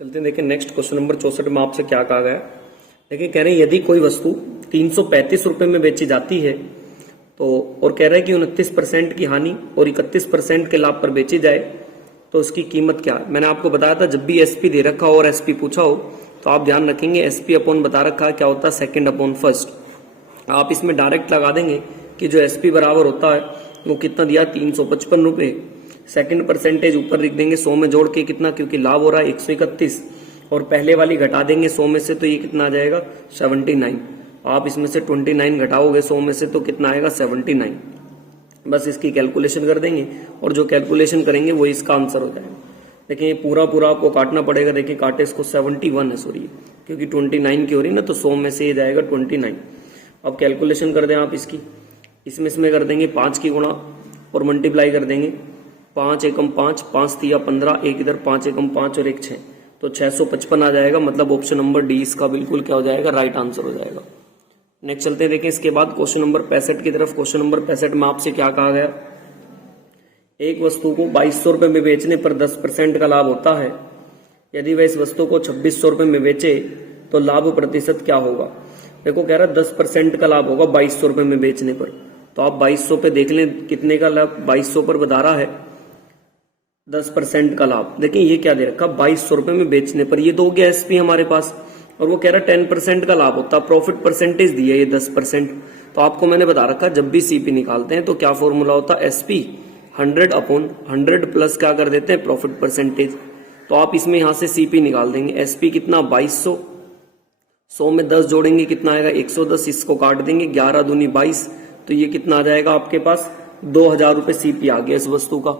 चलते हैं देखिए नेक्स्ट क्वेश्चन नंबर 64 में आपसे क्या कहा गया है। देखिए कह रहे हैं यदि कोई वस्तु 335 रुपए में बेची जाती है तो और कह रहा है कि 29% की हानि और 31% के लाभ पर बेची जाए तो उसकी कीमत क्या है। मैंने आपको बताया था जब भी एसपी दे रखा हो और एसपी पूछा हो तो आप ध्यान रखेंगे एसपी अपॉन बता रखा है क्या होता है सेकंड अपॉन फर्स्ट। आप इसमें डायरेक्ट लगा देंगे कि जो एसपी बराबर होता है वो कितना दिया 355 रुपए। सेकंड परसेंटेज ऊपर लिख देंगे 100 में जोड़ के कितना, क्योंकि लाभ हो रहा है 131 और पहले वाली घटा देंगे 100 में से तो ये कितना आ जाएगा 79। आप इसमें से 29 घटाओगे 100 में से तो कितना आएगा 79। बस इसकी कैलकुलेशन कर देंगे और जो कैलकुलेशन करेंगे वो इसका आंसर हो जाएगा। देखिए ये पूरा आपको काटना पड़ेगा। देखिए काटे इसको 71 है सॉरी, क्योंकि 29 की हो रही ना तो 100 में से ये जाएगा 29। अब कैलकुलेशन कर दें आप इसकी, इसमें कर देंगे 5 की गुणा और मल्टीप्लाई कर देंगे 5 एकम 5, 5 तिया 15, एक इधर 5 एकम 5 और एक 6 तो 655 आ जाएगा। मतलब ऑप्शन नंबर डी इसका बिल्कुल क्या हो जाएगा राइट आंसर हो जाएगा। नेक्स्ट चलते हैं, देखें इसके बाद क्वेश्चन नंबर 65 की तरफ। क्वेश्चन नंबर 65 में आपसे क्या कहा गया, एक वस्तु को 2200 रुपए में बेचने पर 10% का लाभ होता है। यदि वह इस वस्तु को 2600 रुपए में बेचे तो लाभ प्रतिशत क्या होगा। देखो कह रहा है 10% का लाभ होगा 2200 रुपए में बेचने पर। तो आप 2200 पे देख लें कितने का लाभ, 2200 पर बता रहा है 10% का लाभ। देखिए ये क्या दे रखा 2200 रुपए में बेचने पर, ये तो हो गया एसपी हमारे पास और वो कह रहा है 10% का लाभ होता है। प्रॉफिट परसेंटेज दिया ये 10%। तो आपको मैंने बता रखा जब भी सीपी निकालते हैं तो क्या फॉर्मूला होता है एसपी 100 अपॉन 100 प्लस क्या कर देते हैं प्रॉफिट परसेंटेज। तो आप इसमें यहां से सीपी निकाल देंगे। एसपी कितना 2200, 100 में 10 जोड़ेंगे कितना आएगा 110, इसको काट देंगे 11 दूनी 22 तो ये कितना आ जाएगा आपके पास 2000 रुपए सीपी आ गया इस वस्तु का।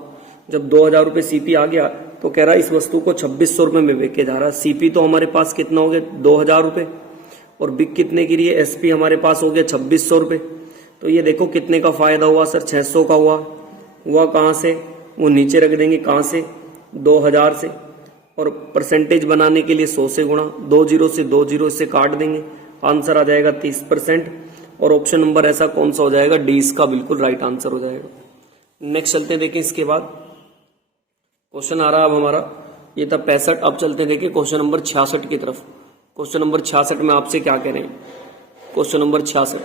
जब 2000 रुपए सीपी आ गया तो कह रहा है इस वस्तु को 2600 रुपए में बेचे जा रहा है। सीपी तो हमारे पास कितना हो गया 2000 रुपए और बिक कितने की रही है एसपी हमारे पास हो गया 2600 रुपए। तो ये देखो कितने का फायदा हुआ सर 600 का हुआ कहां से, वो नीचे रख देंगे कहां से 2000 से और परसेंटेज बनाने के लिए 100 से गुणा, 2 जीरो से 2 जीरो इससे काट देंगे, आंसर आ जाएगा 30%। और ऑप्शन नंबर ऐसा कौन सा हो जाएगा डी इसका बिल्कुल राइट आंसर हो जाएगा। नेक्स्ट चलते हैं, देखें इसके बाद क्वेश्चन आ रहा है अब हमारा ये था 65। अब चलते हैं देखिए क्वेश्चन नंबर 66 की तरफ। क्वेश्चन नंबर 66 में आपसे क्या कह रहे हैं, क्वेश्चन नंबर 66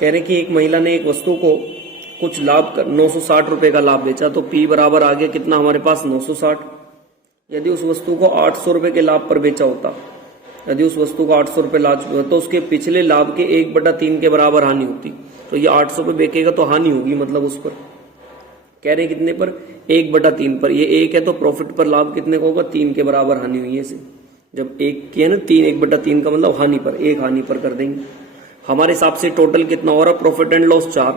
कह रहे हैं कि एक महिला ने एक वस्तु को कुछ लाभ कर 960 रुपए का लाभ बेचा तो पी बराबर आ गया कितना हमारे पास 960। यदि उस वस्तु को 800 रुपए के लाभ पर बेचा होता, यदि उस वस्तु को 800 रुपए लाभ तो उसके पिछले लाभ के 1/3 के बराबर हानि होती। तो ये 800 पे बेचेगा तो हानि होगी, मतलब उस पर कह रहे हैं कितने पर 1/3 पर। ये 1 है तो प्रॉफिट पर लाभ कितने को होगा 3 के बराबर हानि हुई है इसे। जब 1 की है ना 3 1/3 का मतलब हानि पर, 1 हानि पर कर देंगे। हमारे हिसाब से टोटल कितना हो रहा प्रॉफिट एंड लॉस 4,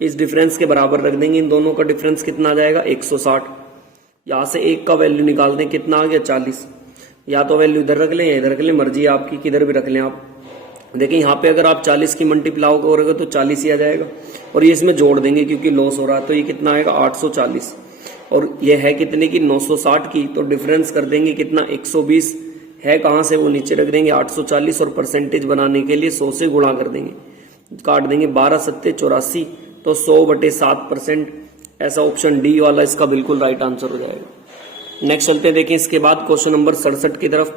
इस डिफरेंस के बराबर रख देंगे। इन दोनों का डिफरेंस कितना आ जाएगा 160। यहां से 1 का वैल्यू निकाल दें कितना आ गया 40। या तो वैल्यू इधर रख लें या इधर रख लें, मर्जी है आपकी, किधर भी रख लें आप। देखिए यहाँ पे अगर आप 40 की मल्टीप्लाई करोगे तो 40 ही आ जाएगा और ये इसमें जोड़ देंगे क्योंकि लॉस हो रहा है तो ये कितना आएगा 840 और ये है कितने की 960 की। तो डिफरेंस कर देंगे कितना 120 है, कहां से वो नीचे रख देंगे 840 और परसेंटेज बनाने के लिए 100 से गुणा कर देंगे, काट देंगे 12 सत्ते 84 तो 100/7%। ऐसा ऑप्शन डी वाला इसका बिल्कुल राइट आंसर हो जाएगा। नेक्स्ट चलते हैं, देखें इसके बाद क्वेश्चन नंबर 67 की तरफ।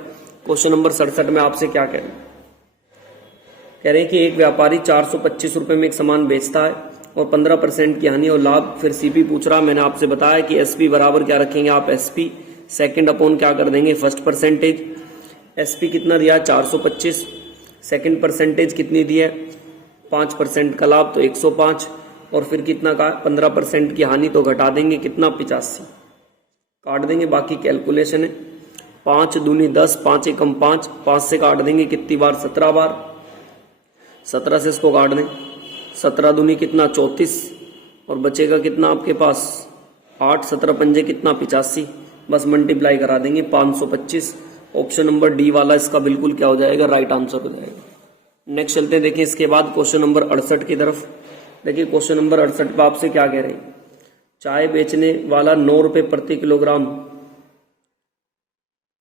क्वेश्चन नंबर 67 में आपसे क्या कह रहे हैं कि एक व्यापारी 425 रुपए में एक सामान बेचता है और 15% की हानि और लाभ। फिर सीपी पूछ रहा, मैंने आपसे बताया कि एसपी बराबर क्या रखेंगे आप एसपी सेकंड अपॉन क्या कर देंगे फर्स्ट परसेंटेज। एसपी कितना दिया 425, सेकंड परसेंटेज कितनी दी है 5% का लाभ तो 105 और फिर कितना का 15% की हानि तो घटा देंगे कितना 85, काट देंगे बाकी कैलकुलेशन है 5 दूनी 10, 5 एकम 5, 5 से काट देंगे कितनी बार 17 बार, 17 से इसको काट दें 17 दूनी कितना 34 और बचेगा कितना आपके पास 8, 17 पंजे कितना 85, बस मल्टीप्लाई करा देंगे 525। ऑप्शन नंबर डी वाला इसका बिल्कुल क्या हो जाएगा राइट आंसर हो जाएगा। नेक्स्ट चलते हैं, देखिए इसके बाद क्वेश्चन नंबर 68 की तरफ। देखिए क्वेश्चन नंबर 68 पर आपसे क्या कह रहे हैं, चाय बेचने वाला 9 रुपए प्रति किलोग्राम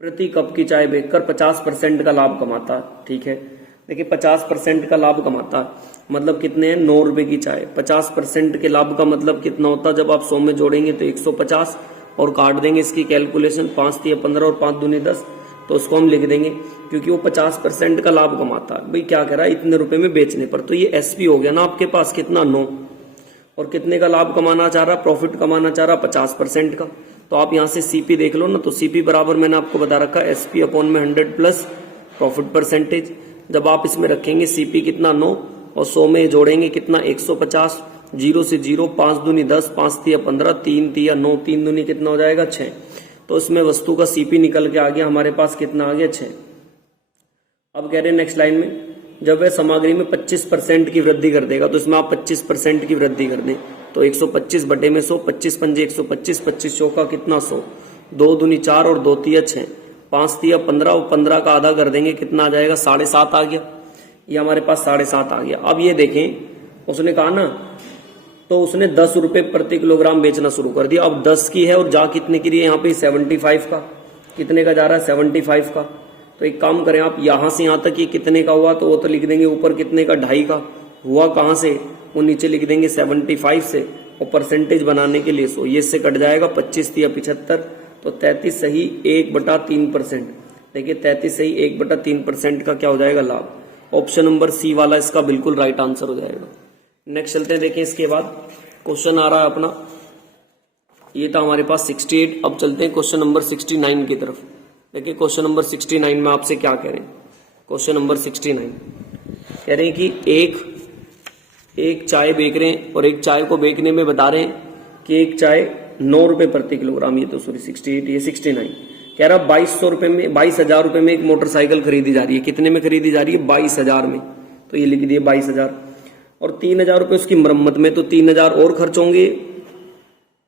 प्रति कप की चाय बेचकर 50% का लाभ कमाता है। ठीक है, देखिए 50% का लाभ कमाता है मतलब कितने हैं 9 रुपए की चाय। 50% के लाभ का मतलब कितना होता है, जब आप 100 में जोड़ेंगे तो 150 और काट देंगे इसकी कैलकुलेशन, 5 तिया 15 और 5 दूनी 10, तो उसको हम लिख देंगे क्योंकि वो 50% का लाभ कमाता है। भाई क्या कह रहा है, इतने रुपए में बेचने पर, तो ये एसपी हो गया ना आपके पास कितना 9, और कितने का लाभ कमाना चाह रहा, प्रॉफिट कमाना चाह रहा 50% का। तो आप यहां से सीपी देख लो ना, तो सीपी बराबर मैंने आपको बता रखा एसपी अपॉन में 100 प्लस प्रॉफिट परसेंटेज। जब आप इसमें रखेंगे सीपी कितना 9 और 100 में जोड़ेंगे कितना 150, 0 से 0, 5 दूनी 10, 5 तिया 15, 3 तिया 9, 3 दूनी कितना हो जाएगा 6। तो इसमें वस्तु का सीपी निकल के आ गया हमारे पास कितना आ गया 6। अब कह रहे हैं नेक्स्ट लाइन में, जब वह सामग्री में 25% की वृद्धि कर देगा, तो इसमें आप 25% की वृद्धि कर दें, तो 125 बटे में 100, 25 पंजे 125, 25 चौका कितना 100, 2 दूनी 4 और 2 तिया 6, 5 तिया 15 और 15 का आधा कर देंगे कितना आ जाएगा 7.5 आ गया। ये हमारे पास 7.5 आ गया। अब ये देखें उसने कहा ना, तो उसने 10 रुपए प्रति किलोग्राम बेचना शुरू कर दिया। अब 10 की है और जा कितने की रही है यहाँ पे 75 का, कितने का जा रहा है 75 का। तो एक काम करें आप, यहां से यहां तक ये कितने का हुआ तो वो तो लिख देंगे, ऊपर कितने का 2.5 का हुआ, कहां से वो नीचे लिख देंगे 75 से, और परसेंटेज बनाने के लिए 100, ये से कट जाएगा 25 या 75, तो 33 सही 1/3%। देखिए 33 सही 1/3% का क्या हो जाएगा लाभ। ऑप्शन नंबर सी वाला इसका बिल्कुल राइट आंसर हो जाएगा। नेक्स्ट चलते हैं, देखिए इसके बाद क्वेश्चन आ रहा है अपना, ये था हमारे पास 68। अब चलते हैं क्वेश्चन नंबर 69 की तरफ। देखिए क्वेश्चन नंबर 69 में आपसे क्या कह रहे हैं, क्वेश्चन नंबर 69 कह रहे हैं कि एक चाय बेच रहे हैं, और एक चाय को बेचने में बता रहे हैं कि एक चाय 9 रुपए प्रति किलोग्राम, ये तो सॉरी 68, ये 69 कह रहा 2200 रुपए में, 22,000 रुपए में एक मोटरसाइकिल खरीदी जा रही है। कितने में खरीदी जा रही है 22,000 में, तो ये लिख दिए 22,000, और 3,000 रुपए उसकी मरम्मत में, तो 3,000 और खर्च होंगे।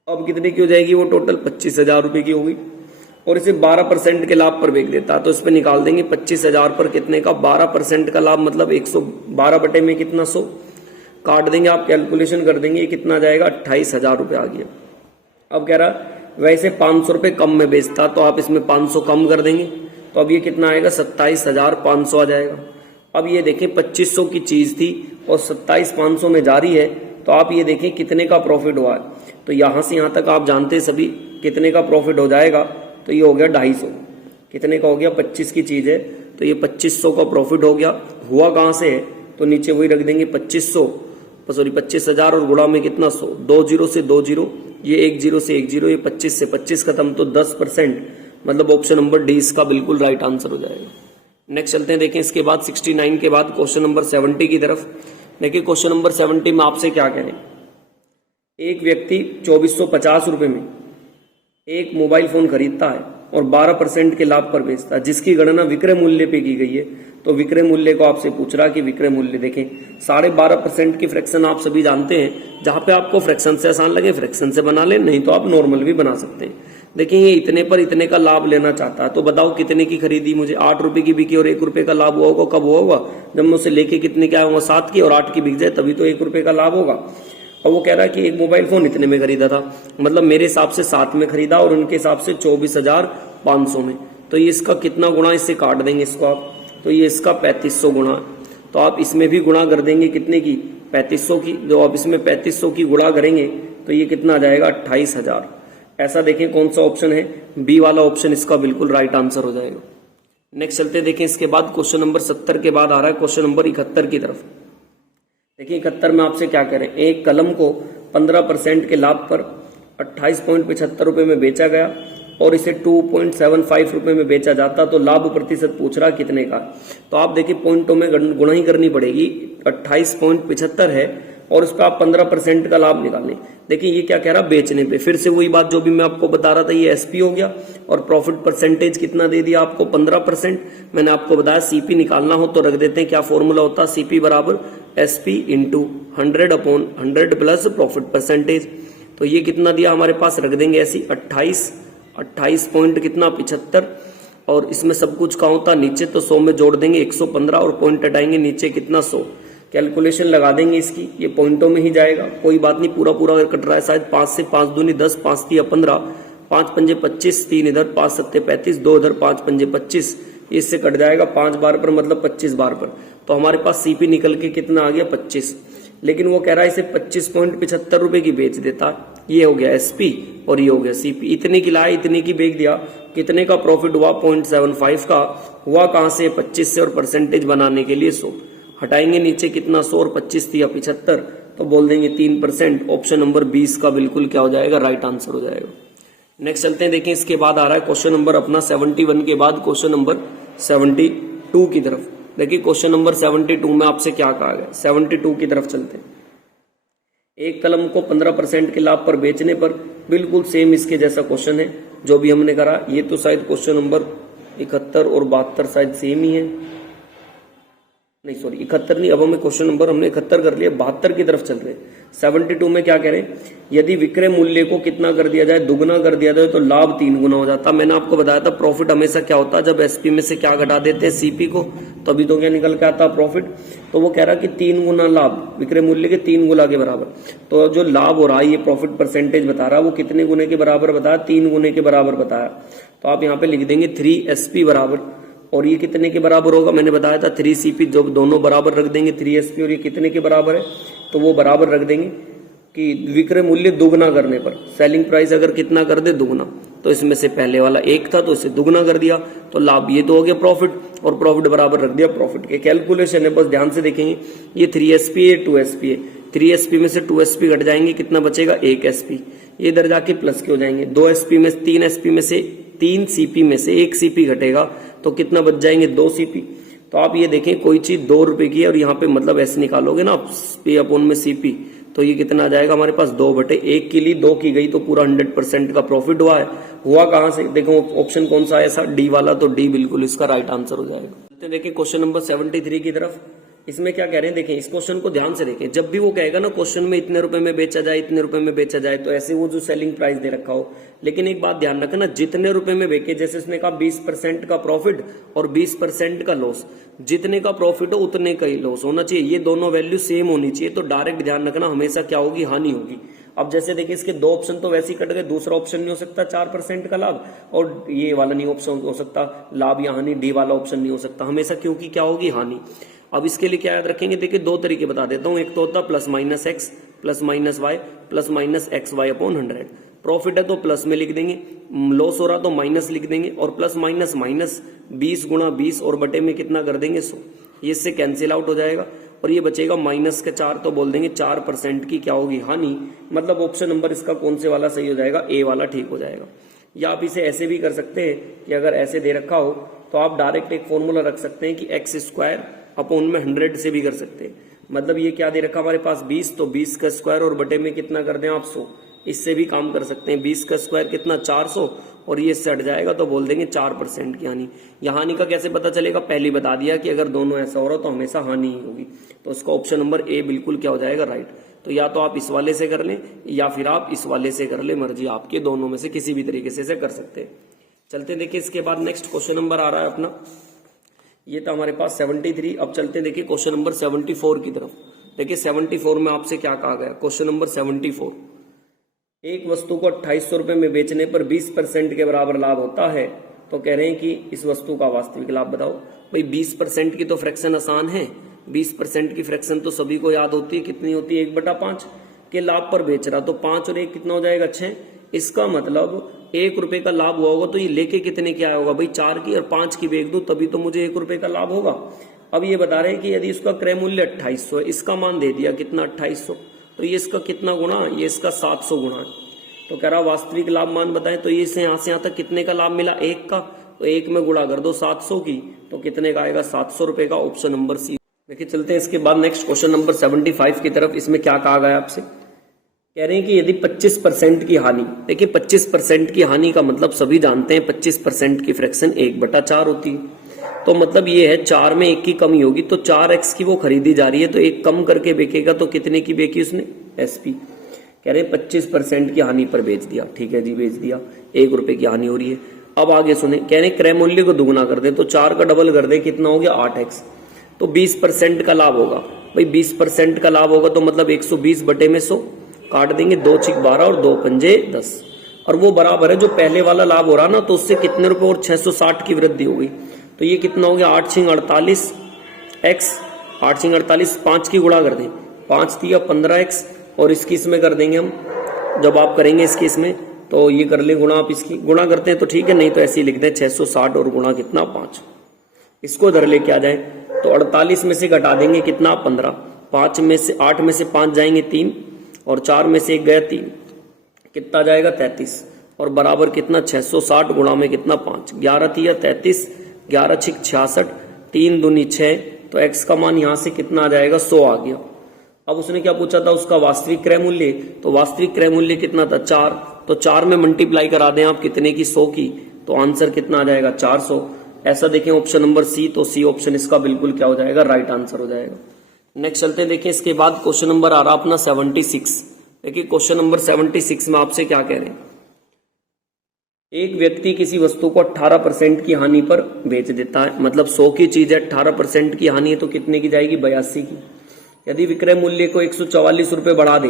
अब कितने की हो जाएगी वो टोटल 25,000 रुपए की होगी, और इसे 12% के लाभ पर बेच देता है। तो इस पे निकाल देंगे 25,000 पर कितने का 12% का लाभ, मतलब 112 बटे में कितना 100, काट देंगे आप कैलकुलेशन कर देंगे, ये कितना जाएगा 28,000 रुपए आ गया। अब कह रहा वैसे 500 रुपए कम में बेचता, तो आप इसमें 500 कम कर देंगे, तो अब ये कितना आएगा 27,500 आ जाएगा। अब ये देखें 2500 की चीज थी और 27,500 में जा रही है, तो आप ये देखें कितने का प्रॉफिट हुआ है। तो यहां से यहां तक आप जानते हैं सभी कितने का प्रॉफिट हो जाएगा, तो ये हो गया 250। कितने का हो गया 25 की चीज है, तो ये 2500 का प्रॉफिट हो गया। हुआ कहां से है, तो नीचे वही रख देंगे 25,000 और गुणा में कितना 100, 2 0 से 2 0, ये 1 0 से 1 0, ये 25 से 25 खत्म, तो 10%, मतलब ऑप्शन नंबर डी इसका बिल्कुल राइट आंसर हो जाएगा। नेक्स्ट चलते हैं, देखें इसके बाद 69 के बाद क्वेश्चन नंबर 70 की तरफ। देखिए क्वेश्चन नंबर 70 में आपसे क्या कह रहे हैं, एक व्यक्ति 2450 रुपए में एक मोबाइल फोन खरीदता है और 12% के लाभ पर बेचता है, जिसकी गणना विक्रय मूल्य पे की गई है। तो विक्रय मूल्य को आपसे पूछ रहा कि विक्रय मूल्य देखें 12.5% की फ्रैक्शन आप सभी जानते हैं, जहां पे आपको फ्रैक्शन से आसान लगे फ्रैक्शन से बना लें, नहीं तो आप नॉर्मल भी बना सकते हैं। देखिए ये इतने पर इतने का लाभ लेना चाहता है, तो बताओ कितने की खरीदी, मुझे 8 रुपए की बिकी और 1 रुपए का लाभ हुआ होगा। कब हुआ होगा, जब मैं उसे लेके कितने के आया होगा 7 की और 8 की बिक जाए, तभी तो 1 रुपए का लाभ होगा। और वो कह रहा है कि एक मोबाइल फोन इतने में खरीदा था, मतलब मेरे हिसाब से 7 में खरीदा और उनके हिसाब से 24,500 में, तो ये इसका कितना गुणा, इससे काट देंगे इसको आप, तो ये इसका 3500 गुणा, तो आप इसमें भी गुणा कर देंगे कितने की 3500 की, जो आप इसमें 3500 की गुणा करेंगे तो ये कितना आ जाएगा 28,000। ऐसा देखें कौन सा ऑप्शन है, बी वाला ऑप्शन इसका बिल्कुल राइट आंसर हो जाएगा। नेक्स्ट चलते देखें, इसके बाद क्वेश्चन नंबर 70 के बाद आ रहा है क्वेश्चन नंबर 71 की तरफ। देखिए 71 में आपसे क्या करें, एक कलम को 15% के लाभ पर 28.75 रुपए में बेचा गया और इसे 2.75 रुपए में बेचा जाता, तो लाभ प्रतिशत पूछ रहा कितने का। तो आप देखिए पॉइंटों में गुणा ही करनी पड़ेगी, 28.75 है और उस पर आप 15% का लाभ निकालें। देखिए ये क्या कह रहा बेचने पे, फिर से वही बात जो भी मैं आपको बता रहा था, ये एसपी हो गया और प्रॉफिट परसेंटेज कितना दे दिया आपको 15%। मैंने आपको बताया सीपी निकालना हो तो रख देते हैं, क्या फॉर्मूला होता है, सीपी बराबर SP into 100/100 plus profit percentage. तो ये कितना दिया हमारे पास, रख देंगे ऐसी 28 पॉइंट कितना 75, और इसमें सब कुछ का होता नीचे, तो 100 में जोड़ देंगे 115 और पॉइंट हटाएंगे नीचे कितना 100, कैलकुलेशन लगा देंगे इसकी, ये पॉइंटों में ही जाएगा, कोई बात नहीं, पूरा पूरा कट रहा है शायद, 5 से 5 दूनी 10, 5 तिया 15, 5 पंजे 25, 3 इधर, 5 सत्ते 35, 2 इधर, 5 पंजे 25, इससे कट जाएगा 5 बार पर, मतलब 25 बार पर। तो हमारे पास सीपी निकल के कितना आ गया 25, लेकिन वो कह रहा है इसे 25.75 रुपए की बेच देता, ये हो गया एसपी और ये हो गया सीपी। इतने की लाए, इतने की बेच दिया, कितने का प्रॉफिट हुआ 0.75 का हुआ। कहां से 25 से, और परसेंटेज बनाने के लिए 100 हटाएंगे नीचे, कितना 100 और 25 थी या 75, तो बोल देंगे 3%। ऑप्शन नंबर 20 का बिल्कुल क्या हो जाएगा, राइट आंसर हो जाएगा। नेक्स्ट चलते हैं, देखिए इसके बाद आ रहा है क्वेश्चन नंबर अपना 71 के बाद क्वेश्चन नंबर 72 की तरफ। देखिए क्वेश्चन नंबर 72 में आपसे क्या कहा गया, 72 की तरफ चलते हैं। एक कलम को 15% के लाभ पर बेचने पर, बिल्कुल सेम इसके जैसा क्वेश्चन है जो भी हमने करा। ये तो शायद क्वेश्चन नंबर 71 और 72 शायद सेम ही है, नहीं सॉरी 71 नहीं, अब हमें क्वेश्चन नंबर हमने 71 कर लिया, 72 की तरफ चल रहे हैं। 72 में क्या कह रहे हैं, यदि विक्रय मूल्य को कितना कर दिया जाए, दुगना कर दिया जाए तो लाभ 3 गुना हो जाता। मैंने आपको बताया था प्रॉफिट हमेशा क्या होता है, जब एसपी में से क्या घटा देते हैं, सीपी को, तभी तो क्या निकल के आता प्रॉफिट। तो वो कह रहा कि 3 गुना लाभ, विक्रय मूल्य के 3 गुना के बराबर। तो जो लाभ हो रहा है, ये प्रॉफिट परसेंटेज बता रहा है, वो कितने गुने के बराबर बताया, 3 गुने के बराबर बताया। तो आप यहाँ पे लिख देंगे 3SP बराबर, और ये कितने के बराबर होगा, मैंने बताया था 3CP, जब दोनों बराबर रख देंगे 3SP और ये कितने के बराबर है, तो वो बराबर रख देंगे कि विक्रय मूल्य दुगना करने पर, सेलिंग प्राइस अगर कितना कर दे, दुगना, तो इसमें से पहले वाला 1 था तो इसे दुगना कर दिया, तो लाभ ये तो हो गया प्रॉफिट, और प्रॉफिट बराबर रख दिया प्रॉफिट के। कैलकुलेशन है, बस ध्यान से देखेंगे, ये 3SP है, 2SP है, 3SP में से 2SP घट जाएंगे, कितना बचेगा 1SP, ये इधर जाके प्लस के हो जाएंगे। 2SP में 3SP में से 3CP में से 1CP घटेगा तो कितना बच जाएंगे 2CP। तो आप ये देखें, कोई चीज 2 रुपए की है और यहाँ पे मतलब ऐसे निकालोगे ना आप P अपॉन में CP, तो ये कितना आ जाएगा हमारे पास 2/1 के लिए 2 की गई तो पूरा 100% का प्रॉफिट हुआ है। हुआ कहां से, देखो ऑप्शन कौन सा है ऐसा, डी वाला, तो डी बिल्कुल इसका राइट आंसर हो जाएगा। देखिए क्वेश्चन नंबर 73 की तरफ, इसमें क्या कह रहे हैं, देखें इस क्वेश्चन को ध्यान से देखें। जब भी वो कहेगा ना क्वेश्चन में इतने रुपए में बेचा जाए, इतने रुपए में बेचा जाए, तो ऐसे वो जो सेलिंग प्राइस दे रखा हो, लेकिन एक बात ध्यान रखना, जितने रुपए में बेचे, जैसे इसने कहा 20% का प्रॉफिट और 20% का लॉस, जितने का प्रॉफिट हो उतने का ही लॉस होना चाहिए, ये दोनों वैल्यू सेम होनी चाहिए। तो डायरेक्ट ध्यान रखना, हमेशा क्या होगी, हानि होगी। अब जैसे देखिए इसके 2 ऑप्शन तो वैसे ही कट गए, दूसरा ऑप्शन नहीं हो सकता 4% का लाभ, और ये वाला नहीं ऑप्शन हो सकता लाभ या हानि, डी वाला ऑप्शन नहीं हो सकता हमेशा, क्योंकि क्या होगी, हानि। अब इसके लिए क्या याद रखेंगे, देखिए 2 तरीके बता देता हूं। एक तो होता plus minus x plus minus y plus minus x y upon 100। Profit है तो प्लस में लिख देंगे, लॉस हो रहा तो माइनस लिख देंगे, और प्लस माइनस माइनस 20 गुणा 20 और बटे में कितना कर देंगे 100, ये इससे कैंसिल आउट हो जाएगा और ये बचेगा -4, तो बोल देंगे 4% की क्या होगी, हानि। मतलब ऑप्शन नंबर इसका कौन से वाला सही हो जाएगा, ए वाला ठीक हो जाएगा। या आप इसे ऐसे भी कर सकते हैं कि अगर ऐसे दे रखा हो तो आप डायरेक्ट एक फॉर्मूला रख सकते हैं कि x² अपॉन में 100 से भी कर सकते हैं। मतलब ये क्या दे रखा हमारे पास 20, तो 20 का स्क्वायर और बटे में कितना कर दें आप 100, इससे भी काम कर सकते हैं। 20 का स्क्वायर कितना 400 और ये सट जाएगा तो बोल देंगे 4% की हानि। यह हानि का कैसे पता चलेगा, पहले बता दिया कि अगर दोनों ऐसा हो रहा तो हमेशा हानि ही होगी। तो इसका ऑप्शन नंबर ए बिल्कुल क्या हो जाएगा, राइट। तो या तो आप इस वाले से कर लें या फिर आप इस वाले से कर ले, मर्जी आपके, दोनों में से किसी भी तरीके से कर सकते हैं। चलते देखिए इसके बाद नेक्स्ट क्वेश्चन नंबर आ रहा है अपना, ये था हमारे पास 73। अब चलते देखिए क्वेश्चन नंबर 74 की तरफ। देखिए 74 में आपसे क्या कहा गया, क्वेश्चन नंबर 74, एक वस्तु को 2800 रुपए में बेचने पर 20% के बराबर लाभ होता है, तो कह रहे हैं कि इस वस्तु का वास्तविक लाभ बताओ। भाई 20% की तो फ्रैक्शन आसान है, 20% की फ्रैक्शन तो सभी को याद होती है, कितनी होती है 1/5 के लाभ पर बेच रहा, तो 5 और 1 कितना हो जाएगा 6। इसका मतलब 1 रुपए का लाभ हुआ होगा तो ये लेके कितने की आया होगा, भाई 4 की और 5 की बेच दूं तभी तो मुझे 1 रुपए का लाभ होगा। अब ये बता रहे हैं कि यदि इसका क्रय मूल्य 2800 है, इसका मान दे दिया कितना 2800, तो ये इसका कितना गुणा, ये इसका 700 गुणा है। तो कह रहा वास्तविक लाभ मान बताएं, तो ये से यहां तक कितने का लाभ मिला 1 का, तो 1 में गुणा कर दो 700 की, तो कितने का आएगा 700 रुपए का, ऑप्शन नंबर सी। देखिए चलते हैं इसके बाद नेक्स्ट क्वेश्चन नंबर 75 की तरफ। इसमें क्या कहा गया आपसे, कह रहे हैं कि यदि 25% की हानि, देखिए 25% की हानि का मतलब सभी जानते हैं 25% की फ्रैक्शन 1/4 होती है, तो मतलब ये है 4 में 1 की कमी होगी, तो 4x की वो खरीदी जा रही है, तो 1 कम करके बेचेगा, तो कितने की बेची उसने, SP। कह रहे हैं 25% की हानि पर बेच दिया, ठीक है जी बेच दिया, 1 रुपए की हानि हो रही है। अब आगे सुने, कह रहे हैं क्रय मूल्य को दुगुना कर दे, तो 4 का डबल कर दे, कितना हो गया 8x, तो 20% का लाभ होगा। भाई 20% का लाभ होगा तो मतलब 120 बटे में 100 काट देंगे, 2 छिक 12 और 2 पंजे 10, और वो बराबर है जो पहले वाला लाभ हो रहा ना, तो उससे कितने रुपए और 660 की वृद्धि हो गई, तो ये कितना हो गया 8 छिंग 48 x, 8 छिंग 48, 5 की गुणा कर दें, 5 दिया 15x, और इसकी इसमें कर देंगे हम जब आप करेंगे इस केस में तो ये कर ले गुणा, आप इसकी गुणा करते हैं तो ठीक है, नहीं तो ऐसे ही लिख दें 660 और गुणा कितना 5। इसको इधर लेके आ जाए तो 48 में से घटा देंगे कितना 15, 5 में से 8 में से 5 जाएंगे 3 और 4 में से 1 गया 3, कितना जाएगा 33 और बराबर कितना 660 गुणा में कितना 5, 11 थी 33, 11 छिक 66, 3 दूनी 6, तो x का मान यहां से कितना आ जाएगा 100 आ गया। अब उसने क्या पूछा था उसका वास्तविक क्रय मूल्य, तो वास्तविक क्रय मूल्य कितना था 4, तो 4 में मल्टीप्लाई करा दें आप कितने की 100 की, तो आंसर कितना आ जाएगा 400। ऐसा देखें ऑप्शन नंबर सी, तो सी ऑप्शन इसका बिल्कुल क्या हो जाएगा राइट आंसर हो जाएगा। नेक्स्ट चलते देखिए, इसके बाद क्वेश्चन नंबर आ रहा अपना 76। देखिए क्वेश्चन नंबर 76 में आपसे क्या कह रहे हैं, एक व्यक्ति किसी वस्तु को 18% की हानि पर बेच देता है, मतलब 100 की चीज है 18% की हानि है तो कितने की जाएगी 82 की। यदि विक्रय मूल्य को 144 रुपए बढ़ा दे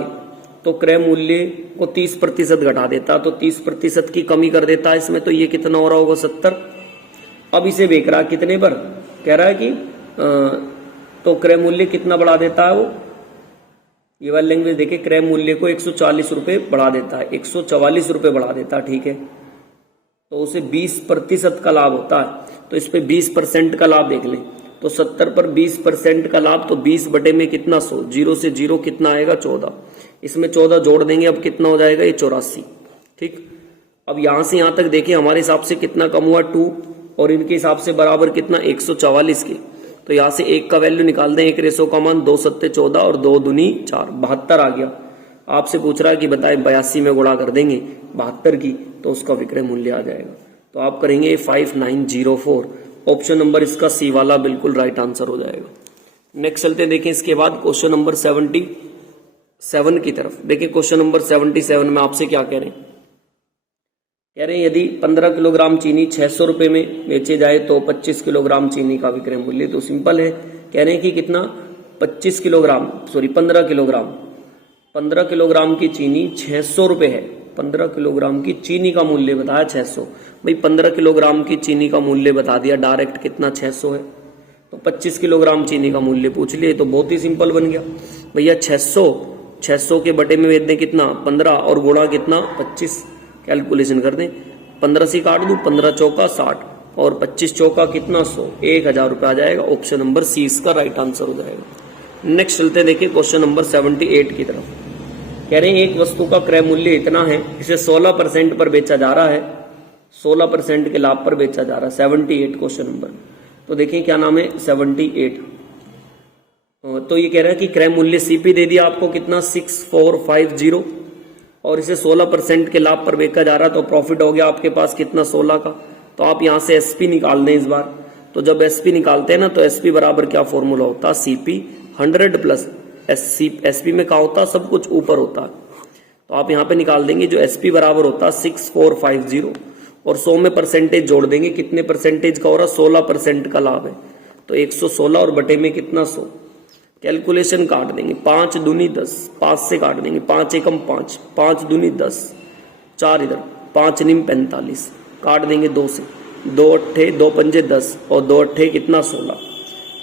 तो क्रय मूल्य को 30% घटा देता, तो 30% की कमी कर देता है इसमें, तो ये कितना हो रहा होगा 70। अब इसे बेच रहा कितने पर, कह रहा है कि तो क्रय मूल्य कितना बढ़ा देता है वो, ये वाली लैंग्वेज देखिए, क्रय मूल्य को 140 रुपए बढ़ा देता है, 144 रुपए बढ़ा देता है, ठीक है, तो उसे 20% का लाभ होता है। तो इस पे 20% का लाभ देख लें, तो 70 पर 20% का लाभ, तो 20 बटे में कितना 100, 0 से 0 कितना आएगा 14, इसमें 14 जोड़ देंगे, अब कितना हो जाएगा ये 84, ठीक। अब यहां से यहां तक देखिए हमारे हिसाब से कितना कम हुआ 2 और इनके हिसाब से बराबर कितना 144 के, तो यहां से 1 का वैल्यू निकाल दें, 1 रेशो का मान 2 सत्ते 14 और 2 दूनी 4, 72 आ गया। आपसे पूछ रहा है कि बताए 82 में गुणा कर देंगे 72 की, तो उसका विक्रय मूल्य आ जाएगा। तो आप करेंगे 5904, ऑप्शन नंबर इसका सी वाला बिल्कुल राइट आंसर हो जाएगा। नेक्स्ट चलते देखें इसके बाद क्वेश्चन नंबर 77 की तरफ। देखिए क्वेश्चन नंबर 77 में आपसे क्या कह रहे हैं, कह रहे हैं यदि 15 किलोग्राम चीनी 600 रुपए में बेचे जाए तो 25 किलोग्राम चीनी का विक्रय मूल्य, तो सिंपल है, कह रहे हैं कि कितना 15 किलोग्राम की चीनी 600 रुपए है, 15 किलोग्राम की चीनी का मूल्य बताया 600, भाई 15 किलोग्राम की चीनी का मूल्य बता दिया डायरेक्ट कितना 600 है, तो 25 किलोग्राम चीनी का मूल्य पूछ लिए, तो बहुत ही सिंपल बन गया भैया 600 के बटे में भेज दें कितना 15 और गुणा कितना 25, कैलकुलेशन कर दें, 15 से काट दूं, 15 चौका 60 और 25 चौका कितना 100, 1000 रुपये आ जाएगा। ऑप्शन नंबर सी इसका राइट आंसर हो जाएगा। नेक्स्ट चलते देखिए क्वेश्चन नंबर 78 की तरफ। कह रहे हैं एक वस्तु का क्रय मूल्य इतना है, इसे 16% पर बेचा जा रहा है, 16% के लाभ पर बेचा जा रहा है। 78 क्वेश्चन नंबर, तो देखिए क्या नाम है 78, तो ये कह रहा है कि क्रय मूल्य सीपी दे दिया आपको कितना 6450 और इसे 16% के लाभ पर बेचा जा रहा, तो प्रॉफिट हो गया आपके पास कितना 16 का। तो आप यहां से एसपी निकाल दें इस बार, तो जब एसपी निकालते हैं ना तो एसपी बराबर क्या फॉर्मूला होता है, सीपी 100 प्लस एसपी में क्या होता है, सब कुछ ऊपर होता है, तो आप यहां पे निकाल देंगे जो एसपी बराबर होता है 6450 और 100 में परसेंटेज जोड़ देंगे, कितने परसेंटेज का हो रहा 16% का लाभ है, तो 116 और बटे में कितना 100, कैलकुलेशन काट देंगे, 5 दूनी 10, 5 से काट देंगे, 5 एकम 5, 5 दूनी 10, 4 इधर, 5 निम 45, काट देंगे 2 से, 2 अट्ठे 2 पंजे 10 और 2 अट्ठे कितना 16,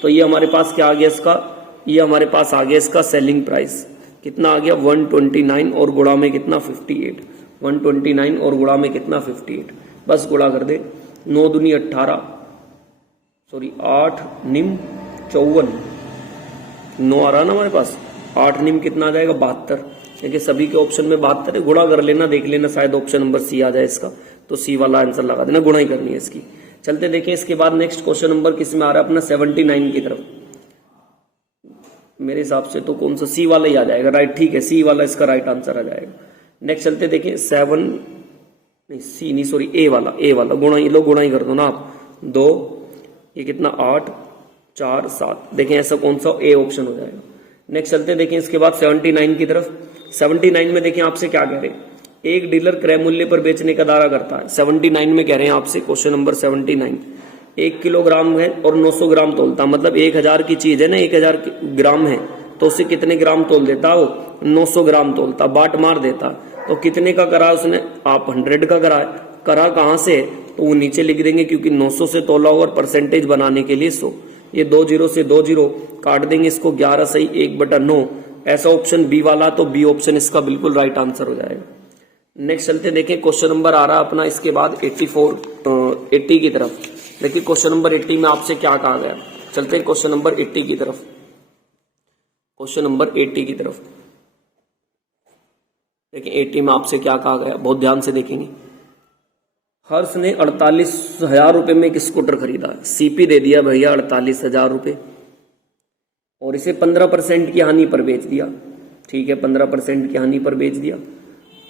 तो ये हमारे पास क्या आ गया इसका, ये हमारे पास आ गया इसका सेलिंग प्राइस कितना आ गया 129 और गुणा में कितना 58, 129 और गुणा में कितना 58, बस गुणा कर दे, 9 दूनी 18, सॉरी 8 निम 54, 9 आ रहा ना हमारे पास, 8 निम कितना आ जाएगा 72, देखिए सभी के ऑप्शन में 72 है, गुणा कर लेना, देख लेना शायद ऑप्शन नंबर सी आ जाए इसका, तो सी वाला आंसर लगा देना, गुणा ही करनी है इसकी। चलते देखें इसके बाद नेक्स्ट क्वेश्चन नंबर किस में आ रहा है अपना 79 की तरफ, मेरे हिसाब से तो कौन सा सी वाला ही आ जाएगा, राइट, ठीक है सी वाला इसका राइट आंसर आ जाएगा। नेक्स्ट चलते देखें ए वाला गुणा, ये लो गुणा ही कर दो ना आप, 2 ये कितना 8 4 7, देखें ऐसा कौन सा ए ऑप्शन हो जाएगा। नेक्स्ट चलते देखें इसके बाद 79 की तरफ। 79 में देखें आपसे क्या कह रहे हैं, एक डीलर क्रय मूल्य पर बेचने का दावा करता है। 79 में कह रहे हैं आपसे क्वेश्चन नंबर 79, 1 किलोग्राम है और 900 ग्राम तोलता, मतलब 1000 की चीज है ना, 1000 ग्राम है तो उससे कितने ग्राम तोल देता वो, 900 ग्राम तोलता, बाट मार देता, तो कितने का करा उसने, आप 100 का करा कहां से, तो वो नीचे लिख देंगे क्योंकि 900 से तोला और परसेंटेज बनाने के लिए 100, ये 2 0 से 2 0 काट देंगे इसको, 11 सही 1/9, ऐसा ऑप्शन बी वाला, तो बी ऑप्शन इसका बिल्कुल राइट आंसर हो जाएगा। नेक्स्ट चलते देखें, क्वेश्चन नंबर आ रहा है अपना इसके बाद 80 की तरफ। देखिए क्वेश्चन नंबर 80 में आपसे क्या कहा गया। चलते हैं क्वेश्चन नंबर 80 की तरफ। क्वेश्चन नंबर 80 की तरफ देखिए 80 में आपसे क्या कहा गया, बहुत ध्यान से देखेंगे। हर्ष ने 48,000 रुपए में एक स्कूटर खरीदा। सीपी दे दिया भैया 48,000 रुपए और इसे 15% की हानि पर बेच दिया। ठीक है, 15% की हानि पर बेच दिया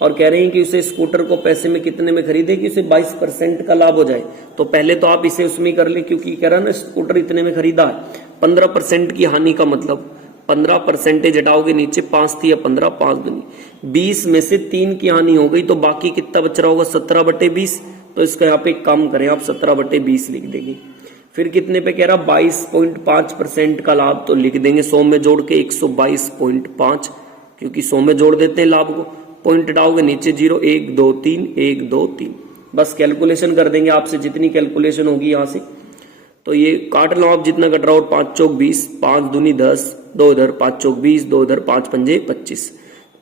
और कह रहे हैं कि उसे स्कूटर को पैसे में कितने में खरीदे कि उसे 22% का लाभ हो जाए। तो पहले तो आप इसे उसमें कर ले, क्योंकि कह रहा है ना स्कूटर इतने में खरीदा है। 15% की हानि का मतलब 15% हटाओगे नीचे, 5 थी या 15, 5 दूनी 20 में से 3 की हानि हो गई, तो बाकी कितना बच रहा होगा 17/20। तो इसका यहाँ पे एक काम करें आप 17/20 लिख देंगे। फिर कितने पे कह रहा 22.5% का लाभ, तो लिख देंगे 100 में जोड़ के 122.5, क्योंकि 100 में जोड़ देते हैं लाभ को। पॉइंट हटाओगे नीचे 0, 1 2 3 1 2 3, बस कैलकुलेशन कर देंगे आपसे जितनी कैलकुलेशन होगी यहाँ से। तो ये काट लो आप जितना कट रहा हो, 5 चौक 20, 5 दूनी 10, 2 इधर 5 चौक 20, 2 इधर 5 पंजे 25,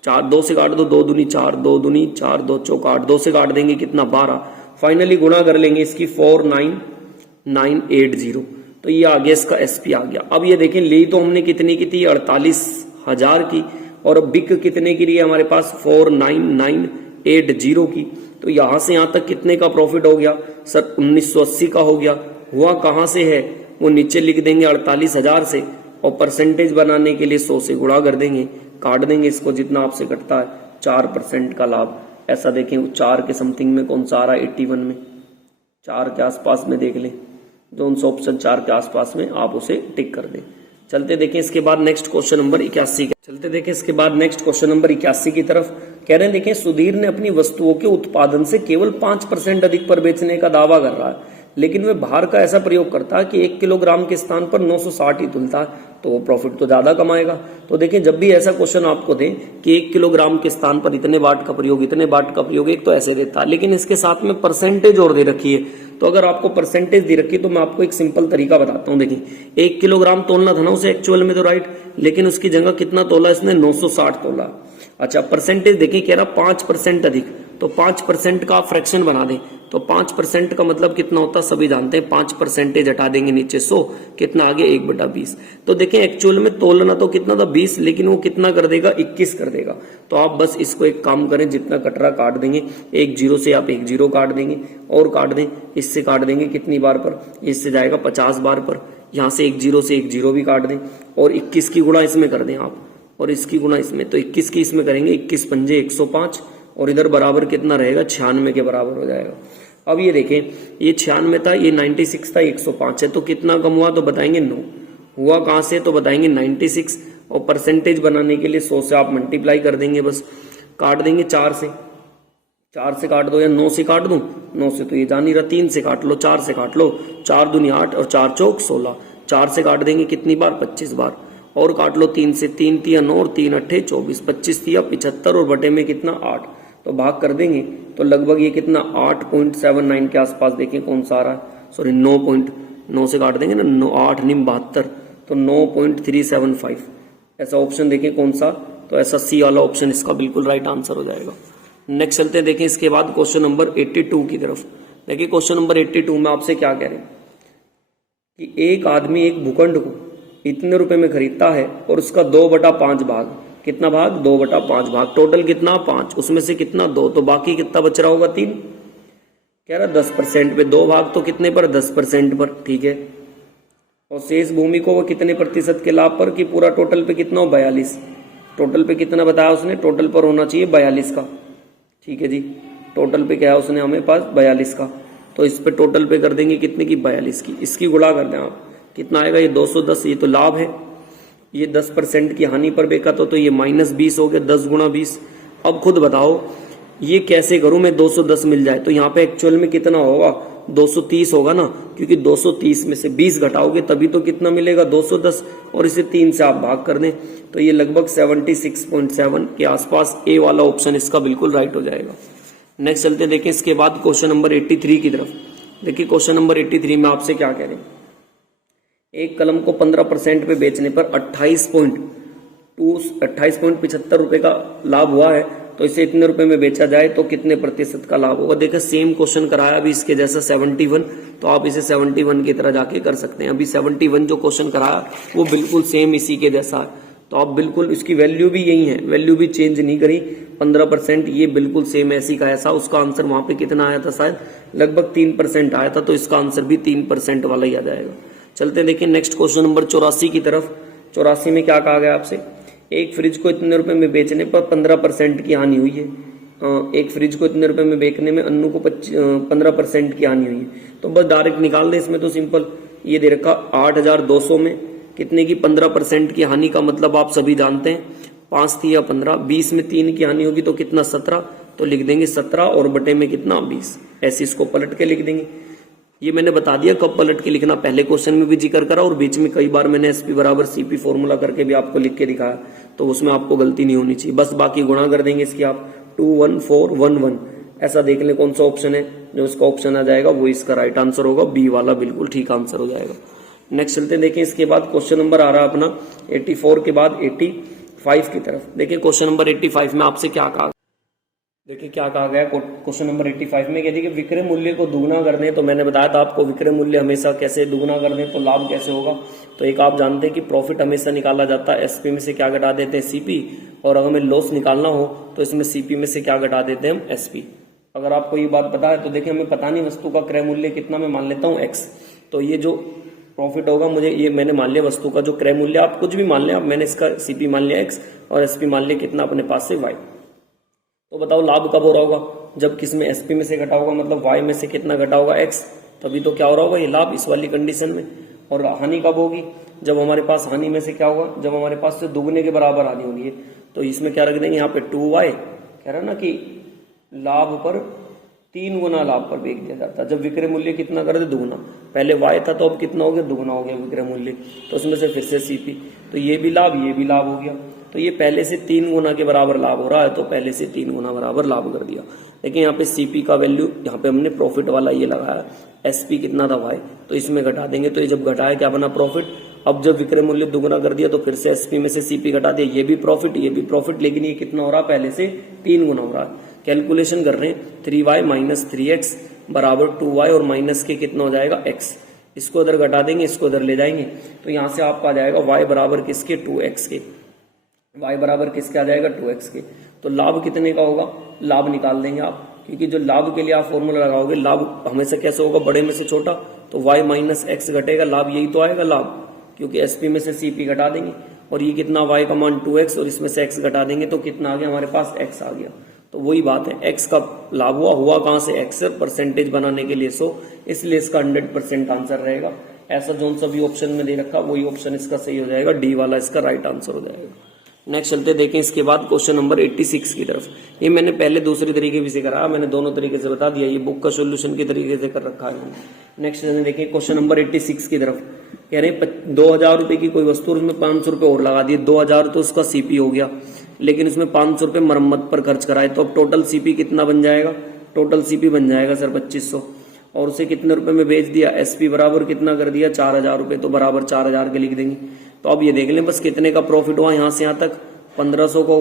4 2 से काट दो, 2 दूनी 4, 2 दूनी 4, 2 चौक 8, 2 से काट देंगे कितना 12। फाइनली गुणा कर लेंगे इसकी 49980, तो ये आ गया इसका एसपी आ गया। अब ये देखें ली तो हमने कितनी की थी 48,000 की, और बिक कितने की रही है हमारे पास 49980 की। तो यहां से यहां तक कितने का प्रॉफिट हो गया सर 1980 का हो गया। हुआ कहां से है वो नीचे लिख देंगे 48,000 से, और परसेंटेज बनाने के लिए 100 से गुणा कर देंगे, काट देंगे इसको जितना आपसे कटता है 4% का लाभ। ऐसा देखें 4 के समथिंग में कौन सा आ रहा है 81 में, 4 के आसपास में देख लें, जो सा ऑप्शन 4 के आसपास में आप उसे टिक कर दें। चलते देखें इसके बाद नेक्स्ट क्वेश्चन नंबर 81। चलते देखें इसके बाद नेक्स्ट क्वेश्चन नंबर 81 की तरफ। कह रहे हैं देखें सुधीर ने अपनी वस्तुओं के उत्पादन से केवल 5% अधिक पर बेचने का दावा कर रहा है, लेकिन वह भार का ऐसा प्रयोग करता है कि 1 किलोग्राम के स्थान पर 960 ही तुलता है, तो वो प्रॉफिट तो ज्यादा कमाएगा। तो देखिए जब भी ऐसा क्वेश्चन आपको दें कि 1 किलोग्राम के स्थान पर इतने वाट का प्रयोग, इतने वाट का प्रयोग, एक तो ऐसे देता है, लेकिन इसके साथ में परसेंटेज और दे रखी है। तो अगर आपको परसेंटेज दे रखी है तो मैं आपको एक सिंपल तरीका बताता हूं। देखिए 1 किलोग्राम तोलना था ना उसे एक्चुअल में, तो राइट, लेकिन उसकी जगह कितना तोला इसने 960 तोला। अच्छा परसेंटेज देखिए कह रहा 5% अधिक, तो 5% का फ्रैक्शन बना दें, तो 5% का मतलब कितना होता है सभी जानते हैं, 5% हटा देंगे नीचे 100, कितना आगे 1/20। तो देखें एक्चुअल में तोलना तो कितना था 20, लेकिन वो कितना कर देगा 21 कर देगा। तो आप बस इसको एक काम करें, जितना कटरा काट देंगे, एक 0 से आप एक 0 काट देंगे और काट दें, इससे काट देंगे कितनी बार पर, इससे जाएगा 50 बार पर, यहाँ से एक 0 से एक 0 भी काट दें, और 21 की गुणा इसमें कर दें आप, और इसकी गुणा इसमें, तो 21 की इसमें करेंगे, 21 पंजे 105, और इधर बराबर कितना रहेगा 96 के बराबर हो जाएगा। अब ये देखें ये 96 था, ये 96 था, 105 है, तो कितना कम हुआ तो बताएंगे 9। हुआ कहां से तो बताएंगे 96, और परसेंटेज बनाने के लिए 100 से आप मल्टीप्लाई कर देंगे, बस काट देंगे 4 से काट दो, या 9 से काट दूं, 9 से तो ये जान नहीं रहा, 3 से काट लो, 4 से काट लो, 4 दूनी 8 और 4 चौक 16, 4 से काट देंगे कितनी बार 25 बार, और काट लो 3 से, 3 तिया 9 और 3 अट्ठे 24, 25 तिया 75 और बटे में कितना 8, तो भाग कर देंगे तो लगभग ये कितना 8.79 के आसपास देखें कौन सा आ रहा है, सॉरी 9 से काट देंगे ना, 8 निम 72, तो 9.375 ऐसा ऑप्शन देखें कौन सा, तो ऐसा सी वाला ऑप्शन इसका बिल्कुल राइट आंसर हो जाएगा। नेक्स्ट चलते हैं देखें इसके बाद क्वेश्चन नंबर 82 की तरफ। देखिए क्वेश्चन नंबर 82 में आपसे क्या कह रहे हैं कि एक आदमी एक भूखंड को इतने रुपए में खरीदता है और उसका 2/5 भाग, कितना भाग 2/5 भाग, टोटल कितना 5, उसमें से कितना 2, तो बाकी कितना बच रहा होगा 3। कह रहा 10% पे 2 भाग, तो कितने पर 10% पर, ठीक है, और शेष भूमि को वो कितने प्रतिशत के लाभ पर, कि पूरा टोटल पे कितना हो 42, टोटल पे कितना बताया उसने, टोटल पर होना चाहिए 42 का, ठीक है जी, टोटल पे क्या है उसने हमें पास 42 का, तो इस पे टोटल पे कर देंगे कितने की 42 की, इसकी गुणा कर दें आप, कितना आएगा ये 210, ये तो लाभ है, ये 10% की हानि पर बेचा तो ये -20 हो गया, 10 गुणा 20। अब खुद बताओ ये कैसे करूं मैं 210 मिल जाए, तो यहाँ पे एक्चुअल में कितना होगा 230 होगा ना, क्योंकि 230 में से 20 घटाओगे तभी तो कितना मिलेगा 210, और इसे 3 से आप भाग कर दें, तो ये लगभग 76.7 के आसपास ए वाला ऑप्शन इसका बिल्कुल राइट हो जाएगा। नेक्स्ट चलते देखें इसके बाद क्वेश्चन नंबर 83 की तरफ। देखिए क्वेश्चन नंबर 83 में आपसे क्या कह रहे हैं, एक कलम को 15% पे बेचने पर 28.75 रुपए का लाभ हुआ है, तो इसे इतने रुपए में बेचा जाए तो कितने प्रतिशत का लाभ होगा। देखिए सेम क्वेश्चन कराया अभी इसके जैसा 71, तो आप इसे 71 की तरह जाके कर सकते हैं। अभी 71 जो क्वेश्चन कराया वो बिल्कुल सेम इसी के जैसा है, तो आप बिल्कुल इसकी वैल्यू भी यही है, वैल्यू भी चेंज नहीं करी, 15%, ये बिल्कुल सेम ऐसी का ऐसा। उसका आंसर वहां पे कितना आया था, शायद लगभग 3% आया था, तो इसका आंसर भी 3% वाला ही आ जाएगा। चलते देखिए नेक्स्ट क्वेश्चन नंबर 84 की तरफ। 84 में क्या कहा गया आपसे, एक फ्रिज को इतने रुपए में बेचने पर 15% की हानि हुई है। एक फ्रिज को इतने रुपए में बेचने में अन्नू को 15% की हानि हुई है, तो बस डायरेक्ट निकाल दे। इसमें तो सिंपल ये दे रखा 8200 में कितने की 15% की हानि का मतलब आप सभी जानते हैं, 5 थी या 15, 20 में 3 की हानि होगी तो कितना 17, तो लिख देंगे 17 और बटे में कितना 20, ऐसे इसको पलट के लिख देंगे। ये मैंने बता दिया कब पलट के लिखना, पहले क्वेश्चन में भी जिक्र करा और बीच में कई बार मैंने एसपी बराबर सीपी फॉर्मूला करके भी आपको लिख के दिखाया, तो उसमें आपको गलती नहीं होनी चाहिए। बस बाकी गुणा कर देंगे इसकी आप 21411, ऐसा देख ले कौन सा ऑप्शन है, जो इसका ऑप्शन आ जाएगा वो इसका राइट आंसर होगा, बी वाला बिल्कुल ठीक आंसर हो जाएगा। नेक्स्ट चलते देखें, इसके बाद क्वेश्चन नंबर आ रहा है अपना 84 के बाद 85 की तरफ। देखिए क्वेश्चन नंबर 85 में आपसे क्या कहा, देखिए क्या कहा गया क्वेश्चन नंबर 85 में, कहती कि विक्रय मूल्य को दुगना कर दें, तो मैंने बताया था आपको विक्रय मूल्य हमेशा कैसे दुगना कर दें तो लाभ कैसे होगा। तो एक आप जानते हैं कि प्रॉफिट हमेशा निकाला जाता है एसपी में से क्या घटा देते हैं सीपी, और अगर हमें लॉस निकालना हो तो इसमें सीपी में से क्या घटा देते हैं हम एसपी। अगर आपको ये बात पता है तो देखिए हमें पता नहीं वस्तु का क्रय मूल्य कितना, मैं मान लेता हूँ एक्स, तो ये जो प्रॉफिट होगा मुझे, ये मैंने मान लिया वस्तु का जो क्रय मूल्य, आप कुछ भी मान लिया, मैंने इसका सीपी मान लिया एक्स और एसपी मान लिया कितना अपने पास से वाई। तो बताओ लाभ कब हो रहा होगा, जब किसमें एसपी में से घटा होगा, मतलब वाई में से कितना घटा होगा एक्स, तभी तो क्या हो रहा होगा ये लाभ इस वाली कंडीशन में। और हानि कब होगी, जब हमारे पास हानि में से क्या होगा, जब हमारे पास से दुगने के बराबर हानि होगी। तो इसमें क्या रख देंगे यहाँ पे 2y, कह रहा ना कि लाभ पर 3 गुना लाभ पर बेच दिया जाता है। जब विक्रय मूल्य कितना कर दे दुगना, पहले y था तो अब कितना हो गया दुगना हो गया विक्रय मूल्य, तो उसमें से फिर से सीपी, तो ये भी लाभ हो गया। तो ये पहले से 3 गुना के बराबर लाभ हो रहा है, तो पहले से 3 गुना बराबर लाभ कर दिया। लेकिन यहाँ पे सीपी का वैल्यू, यहाँ पे हमने प्रॉफिट वाला ये लगाया, एसपी कितना था वाई, तो इसमें घटा देंगे, तो ये जब घटाया क्या बना प्रॉफिट। अब जब विक्रय मूल्य दुगुना कर दिया तो फिर से एसपी में से सीपी घटा दिया, ये भी प्रॉफिट, लेकिन ये कितना हो रहा है पहले से 3 गुना हो रहा है। कैलकुलेशन कर रहे हैं 3y माइनस 3x बराबर 2y और माइनस के कितना हो जाएगा x, इसको इधर घटा देंगे, इसको इधर ले जाएंगे, तो यहां से आपका आ जाएगा y बराबर किसके 2x के, y बराबर किसके आ जाएगा 2x के। तो लाभ कितने का होगा, लाभ निकाल देंगे आप, क्योंकि जो लाभ के लिए आप फॉर्मूला लगाओगे, लाभ हमेशा कैसे होगा बड़े में से छोटा, तो y माइनस एक्स घटेगा, लाभ यही तो आएगा लाभ, क्योंकि एसपी में से सीपी घटा देंगे, और ये कितना y का मान 2x और इसमें से x घटा देंगे, तो कितना आ गया हमारे पास x आ गया। तो वही बात है, x का लाभ हुआ कहां से, x परसेंटेज बनाने के लिए 100, इसलिए इसका 100% आंसर रहेगा। ऐसा जो सा भी ऑप्शन में दे रखा वही ऑप्शन इसका सही हो जाएगा, डी वाला इसका राइट आंसर हो जाएगा। नेक्स्ट चलते देखें इसके बाद क्वेश्चन नंबर 86 की तरफ। ये मैंने पहले दूसरी तरीके से कराया, मैंने दोनों तरीके से बता दिया, ये बुक का सोल्यूशन के तरीके से कर रखा है। नेक्स्ट देखें क्वेश्चन नंबर 86 की तरफ, कह रहे हैं 2000 रुपए की कोई वस्तु, उसमें 500 रुपए और लगा दिए, 2000 तो उसका सीपी हो गया, लेकिन उसमें 500 रुपए मरम्मत पर खर्च कराए, तो अब टोटल सीपी कितना बन जाएगा, टोटल सीपी बन जाएगा सर 2500, और उसे कितने रुपए में बेच दिया, एसपी बराबर कितना कर दिया 4000 रुपए, तो बराबर 4000 के लिख देंगे। तो अब ये देख लें बस कितने का प्रॉफिट हुआ, यहां से यहां तक 1500 का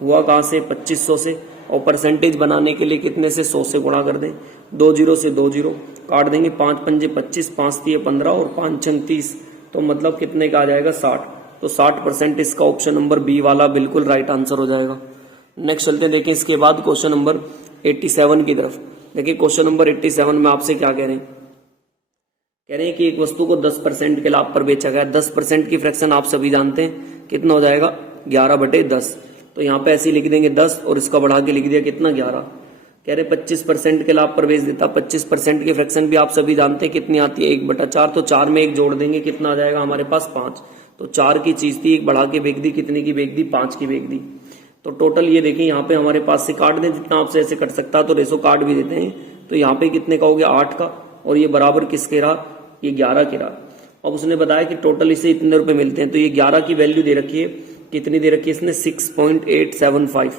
हुआ कहां से 2500 से, और परसेंटेज बनाने के लिए कितने से 100 से गुणा कर दें, 2 जीरो से 2 जीरो काट देंगे, 5 पंजे 25, 5 दिए 15 और 5 छंग 30, तो मतलब कितने का आ जाएगा 60, तो 60% इसका ऑप्शन नंबर बी वाला बिल्कुल राइट आंसर हो जाएगा। नेक्स्ट चलते हैं देखें इसके बाद क्वेश्चन नंबर 87 की तरफ। देखिए क्वेश्चन नंबर 87 में आपसे क्या कह रहे हैं कि एक वस्तु को 10% के लाभ पर बेचा गया, 10% की फ्रैक्शन आप सभी जानते हैं कितना हो जाएगा 11/10, तो यहाँ पे ऐसे लिख देंगे 10 और इसका बढ़ा के लिख दिया कितना 11। कह रहे 25% के लाभ पर बेच देता, 25% की फ्रैक्शन भी आप सभी जानते हैं कितनी आती है 1/4, तो 4 में 1 जोड़ देंगे कितना आ जाएगा हमारे पास 5, तो 4 की चीज थी, 1 बढ़ा के बेच दी, कितने की बेच दी 5 की बेच दी। तो टोटल ये देखिए यहाँ पे हमारे पास से काट दें, जितना आपसे ऐसे कट सकता है तो रेसो काट भी देते हैं, तो यहाँ पे कितने का हो गया 8 का, और ये बराबर किसके रहा, ये 11 के रहा। अब उसने बताया कि टोटल इसे इतने रुपए मिलते हैं, तो ये 11 की वैल्यू दे रखी है, कितनी दे रखी है इसने 6.875,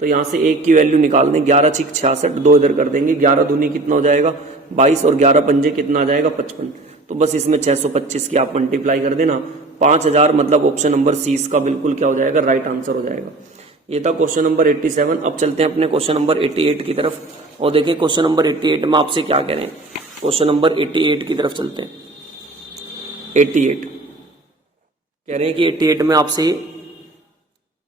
तो यहाँ से 1 की वैल्यू निकाल दें, 11 66, 2 इधर कर देंगे, 11 दूनी कितना हो जाएगा 22 और 11 पंजे कितना आ जाएगा 55, तो बस इसमें 625 की आप मल्टीप्लाई कर देना, 5000 मतलब ऑप्शन नंबर सी इसका बिल्कुल क्या हो जाएगा, राइट आंसर हो जाएगा। ये था क्वेश्चन नंबर 87। अब चलते हैं अपने क्वेश्चन नंबर 88 की तरफ और देखिए क्वेश्चन नंबर 88 में आपसे क्या कह रहे हैं। क्वेश्चन नंबर 88 की तरफ चलते हैं। 88 कह रहे हैं कि 88 में आपसे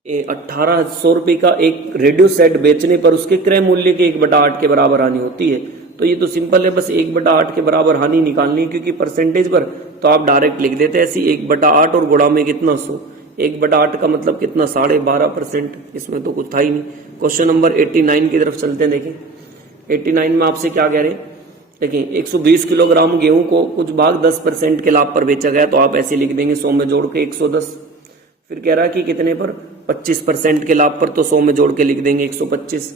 1800 रुपये का एक रेडियो सेट बेचने पर उसके क्रय मूल्य के 1/8 के बराबर हानि होती है। तो ये तो सिंपल है, बस 1/8 के बराबर हानि निकालनी है, क्योंकि परसेंटेज पर तो आप डायरेक्ट लिख देते हैं ऐसी 1/8 और गुणा में कितना 100। 1/8 का मतलब कितना 12.5%, इसमें तो कुछ था ही नहीं। क्वेश्चन नंबर 89 की तरफ चलते हैं। देखिए 89 में आपसे क्या कह रहे हैं, देखिए 120 किलोग्राम गेहूं को कुछ भाग 10% के लाभ पर बेचा गया, तो आप ऐसे लिख देंगे 100 में जोड़ के 110। फिर कह रहा है कि कितने पर 25% के लाभ पर, तो 100 में जोड़ के लिख देंगे 125।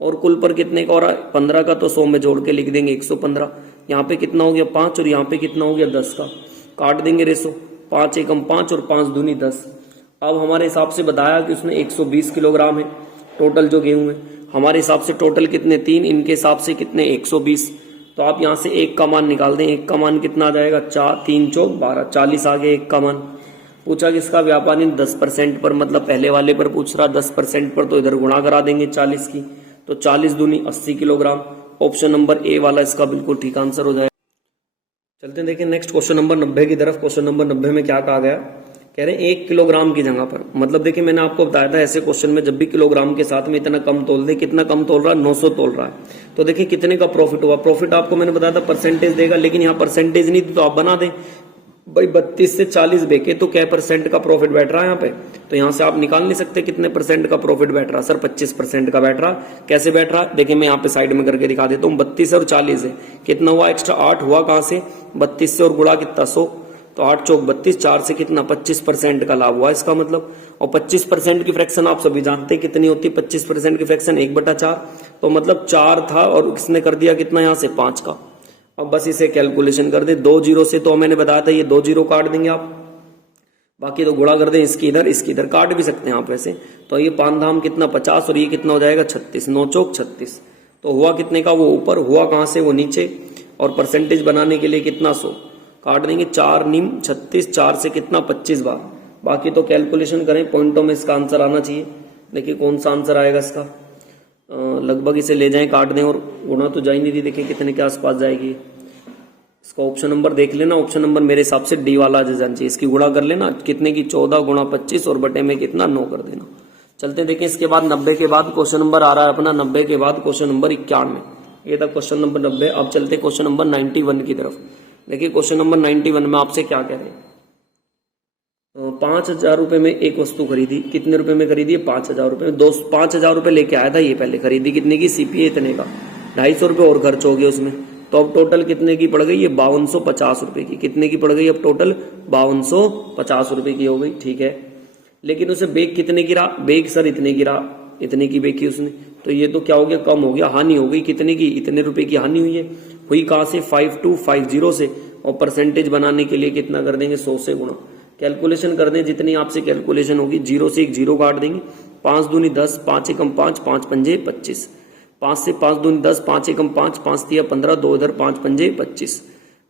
और कुल पर कितने का हो रहा है 15 का, तो 100 में जोड़ के लिख देंगे 115। यहाँ पे कितना हो गया 5 और यहाँ पे कितना हो गया 10 का, काट देंगे रेसो, 5 एकम 5 और 5 दूनी 10। अब हमारे हिसाब से बताया कि उसमें 120 किलोग्राम है टोटल जो गेहूं है, हमारे हिसाब से टोटल कितने 3, इनके हिसाब से कितने 120। तो आप यहाँ से 1 का मान निकाल दें, 1 का मान कितना आ जाएगा 4, 3 चौक 12, 40 आ गया 1 का मान। पूछा किसका, व्यापारी ने 10% पर, मतलब पहले वाले पर पूछ रहा 10% पर, तो इधर गुणा करा देंगे 40 की, तो 40 दूनी 80 किलोग्राम। ऑप्शन नंबर ए वाला इसका बिल्कुल ठीक आंसर हो जाएगा। चलते हैं देखिए नेक्स्ट क्वेश्चन नंबर 90 की तरफ। क्वेश्चन नंबर 90 में क्या कहा गया, कह रहे हैं 1 किलोग्राम की जगह पर, मतलब देखिए मैंने आपको बताया था ऐसे क्वेश्चन में जब भी किलोग्राम के साथ में इतना कम तोल दे, कितना कम तोल रहा है 900 तोल रहा है, तो देखिए कितने का प्रॉफिट हुआ। प्रॉफिट आपको मैंने बताया था परसेंटेज देगा, लेकिन यहाँ परसेंटेज नहीं थी, तो आप बना दें भाई 32 से 40 बेके तो क्या परसेंट का प्रॉफिट बैठ रहा है यहाँ पे, तो यहाँ से आप निकाल नहीं सकते कितने परसेंट का प्रॉफिट बैठ रहा है। सर 25% का बैठ रहा, कैसे बैठ रहा है देखिए मैं यहाँ पे साइड में करके दिखा देता हूँ। 32 और 40 है, कितना हुआ एक्स्ट्रा 8 हुआ कहाँ से 32 से, और गुणा कितना 100, तो 8 चौक 32, 4 से कितना 25% का लाभ हुआ इसका मतलब। और 25% की फ्रैक्शन आप सभी जानते हैं कितनी होती है, 25% की फ्रैक्शन 1/4, तो मतलब 4 था और इसने कर दिया कितना यहाँ से 5 का। अब बस इसे कैलकुलेशन कर दे, 2 जीरो से तो मैंने बताया था ये 2 जीरो काट देंगे आप, बाकी तो गुणा कर दें इसकी इधर काट भी सकते हैं आप वैसे। तो ये 5 धाम कितना 50 और ये कितना हो जाएगा 36, 9 चौक 36, तो हुआ कितने का वो ऊपर, हुआ कहाँ से वो नीचे, और परसेंटेज बनाने के लिए कितना 100 काट देंगे, 4 नीम 36, 4 से कितना 25 बार, बाकी तो कैलकुलेशन करें पॉइंटों में इसका आंसर आना चाहिए। देखिए कौन सा आंसर आएगा इसका, लगभग इसे ले जाएं काट दें, और गुणा तो जा ही नहीं रही, देखिए कितने के आसपास जाएगी इसका। ऑप्शन नंबर देख लेना, ऑप्शन नंबर मेरे हिसाब से डी वाला जाना चाहिए, इसकी गुणा कर लेना कितने की 14 गुणा 25 और बटे में कितना 9 कर देना। चलते देखिए इसके बाद 90 के बाद क्वेश्चन नंबर आ रहा है अपना 90 के बाद क्वेश्चन नंबर 91। ये था क्वेश्चन नंबर 90। अब चलते क्वेश्चन नंबर 91 की तरफ। देखिए क्वेश्चन नंबर 91 में आपसे क्या कह रहे हैं, 5000 रुपए में एक वस्तु खरीदी, कितने रुपए में खरीदी है 5000 रुपए में, 5000 रुपए लेके आया था ये, पहले खरीदी कितने की सीपीए इतने का, 250 रुपए और खर्च हो गया उसमें, तो अब टोटल कितने की पड़ गई, ये 5250 रुपए की, कितने की पड़ गई अब टोटल 5250 रुपए की हो गई, ठीक है। लेकिन उसे बेग कितने गिरा, बेग सर इतने गिरा, इतने की बेग की उसने, तो ये तो क्या हो गया कम हो गया, हानि हो गई कितने की, इतने रुपए की हानि हुई है। हुई कहां से 5250 से, और परसेंटेज बनाने के लिए कितना कर देंगे 100 से गुणा। कैलकुलेशन कर दें जितनी आपसे कैलकुलेशन होगी, 0 से एक 0 काट देंगे, 5 दूनी 10, 5 एकम 5, 5 पंजे 25, 5 से 5 दूनी 10, 5 एकम 5, 5 तिया 15, 2 इधर 5 पंजे 25,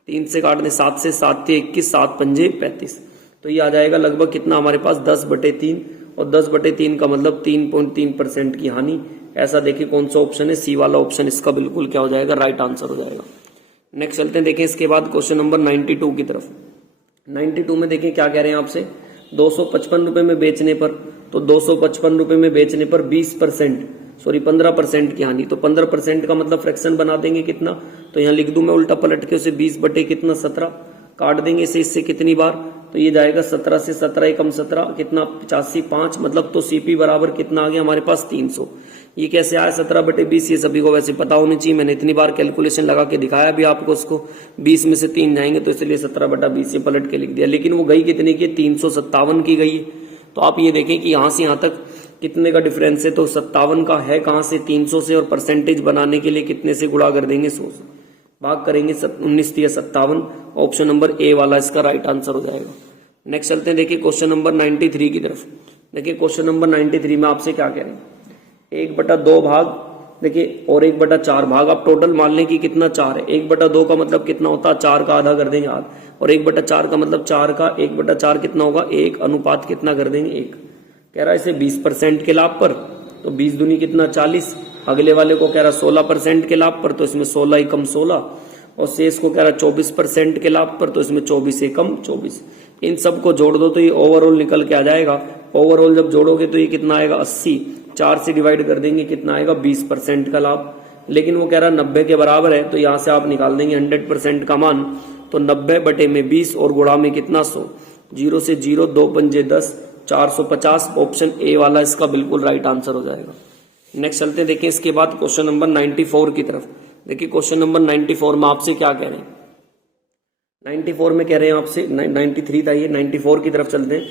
3 से काट दें 7 से 7 तिया 21, 7 पंजे 35, तो ये आ जाएगा लगभग कितना हमारे पास 10/3, और 10/3 का मतलब 3.3% की हानि। ऐसा देखिए कौन सा ऑप्शन है, सी वाला ऑप्शन इसका बिल्कुल क्या हो जाएगा, राइट आंसर हो जाएगा। नेक्स्ट चलते हैं देखें इसके बाद क्वेश्चन नंबर 92 की तरफ। 92 में देखें क्या कह रहे हैं आपसे, 255 रुपए में बेचने पर, तो 255 रुपए में बेचने पर 15% की हानि, तो 15% का मतलब फ्रैक्शन बना देंगे कितना, तो यहाँ लिख दूं मैं उल्टा पलट के उसे 20 बटे कितना 17 काट देंगे इसे, इससे कितनी बार, तो ये जाएगा 17 से 17 एकम 17 कितना 85, 5 मतलब, तो सीपी बराबर कितना आ गया हमारे पास 300। ये कैसे आया 17/20, ये सभी को वैसे पता होनी चाहिए, मैंने इतनी बार कैलकुलेशन लगा के दिखाया भी आपको उसको, 20 में से 3 जाएंगे तो इसलिए 17/20 से पलट के लिख दिया। लेकिन वो गई कितने की, 357 की गई है। तो आप ये देखें कि यहाँ से यहाँ तक कितने का डिफरेंस है, तो 57 का है कहाँ से 300 से, और परसेंटेज बनाने के लिए कितने से गुणा कर देंगे 100 से, भाग करेंगे 19 या 57, ऑप्शन नंबर ए वाला इसका राइट आंसर हो जाएगा। नेक्स्ट चलते हैं देखिए क्वेश्चन नंबर 93 की तरफ। देखिए क्वेश्चन नंबर 93 में आपसे क्या कह रहे हैं, 1/2 भाग देखिए, और 1/4 भाग आप टोटल मान लें कि कितना 4 है। 1/2 का मतलब कितना होता है, 4 का आधा कर देंगे 8, और 1/4 का मतलब 4 का 1/4 कितना होगा, 1 अनुपात कितना कर देंगे 1। कह रहा है इसे 20% के लाभ पर, तो 20 दूनी कितना 40। अगले वाले को कह रहा 16% के लाभ पर, तो इसमें 16 एकम 16, और शेष को कह रहा 24% के लाभ पर, तो इसमें 24 एकम 24। इन सब को जोड़ दो तो ये ओवरऑल निकल के आ जाएगा। ओवरऑल जब जोड़ोगे तो ये कितना आएगा 80, 4 से डिवाइड कर देंगे कितना आएगा 20% का लाभ। लेकिन वो कह रहा 90 के बराबर है, तो यहां से आप निकाल देंगे 100% का मान, तो 90/20 और गुणा में कितना 100, 0 से 0, 2 पंजे 10, 450। ऑप्शन ए वाला इसका बिल्कुल राइट आंसर हो जाएगा। नेक्स्ट चलते हैं, देखिए इसके बाद क्वेश्चन नंबर 94 की तरफ। देखिए क्वेश्चन नंबर 94 में आपसे क्या कह रहे हैं, 94 में कह रहे हैं आपसे, 93 था ये, 94 की तरफ चलते हैं।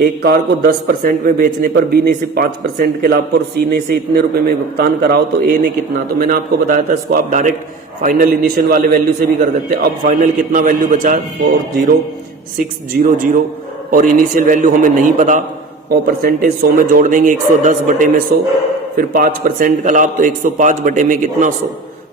एक कार को 10% में बेचने पर बी ने इसे 5% के लाभ पर, सी ने इसे इतने रुपए में भुगतान कराओ, तो ए ने कितना। तो मैंने आपको बताया था इसको आप डायरेक्ट फाइनल इनिशियल वाले वैल्यू से भी कर सकते हैं। अब फाइनल कितना वैल्यू बचा, 40600, और इनिशियल वैल्यू हमें नहीं पता, और परसेंटेज 100 में जोड़ देंगे 110/100, फिर 5% का लाभ, तो 105/ कितना 100।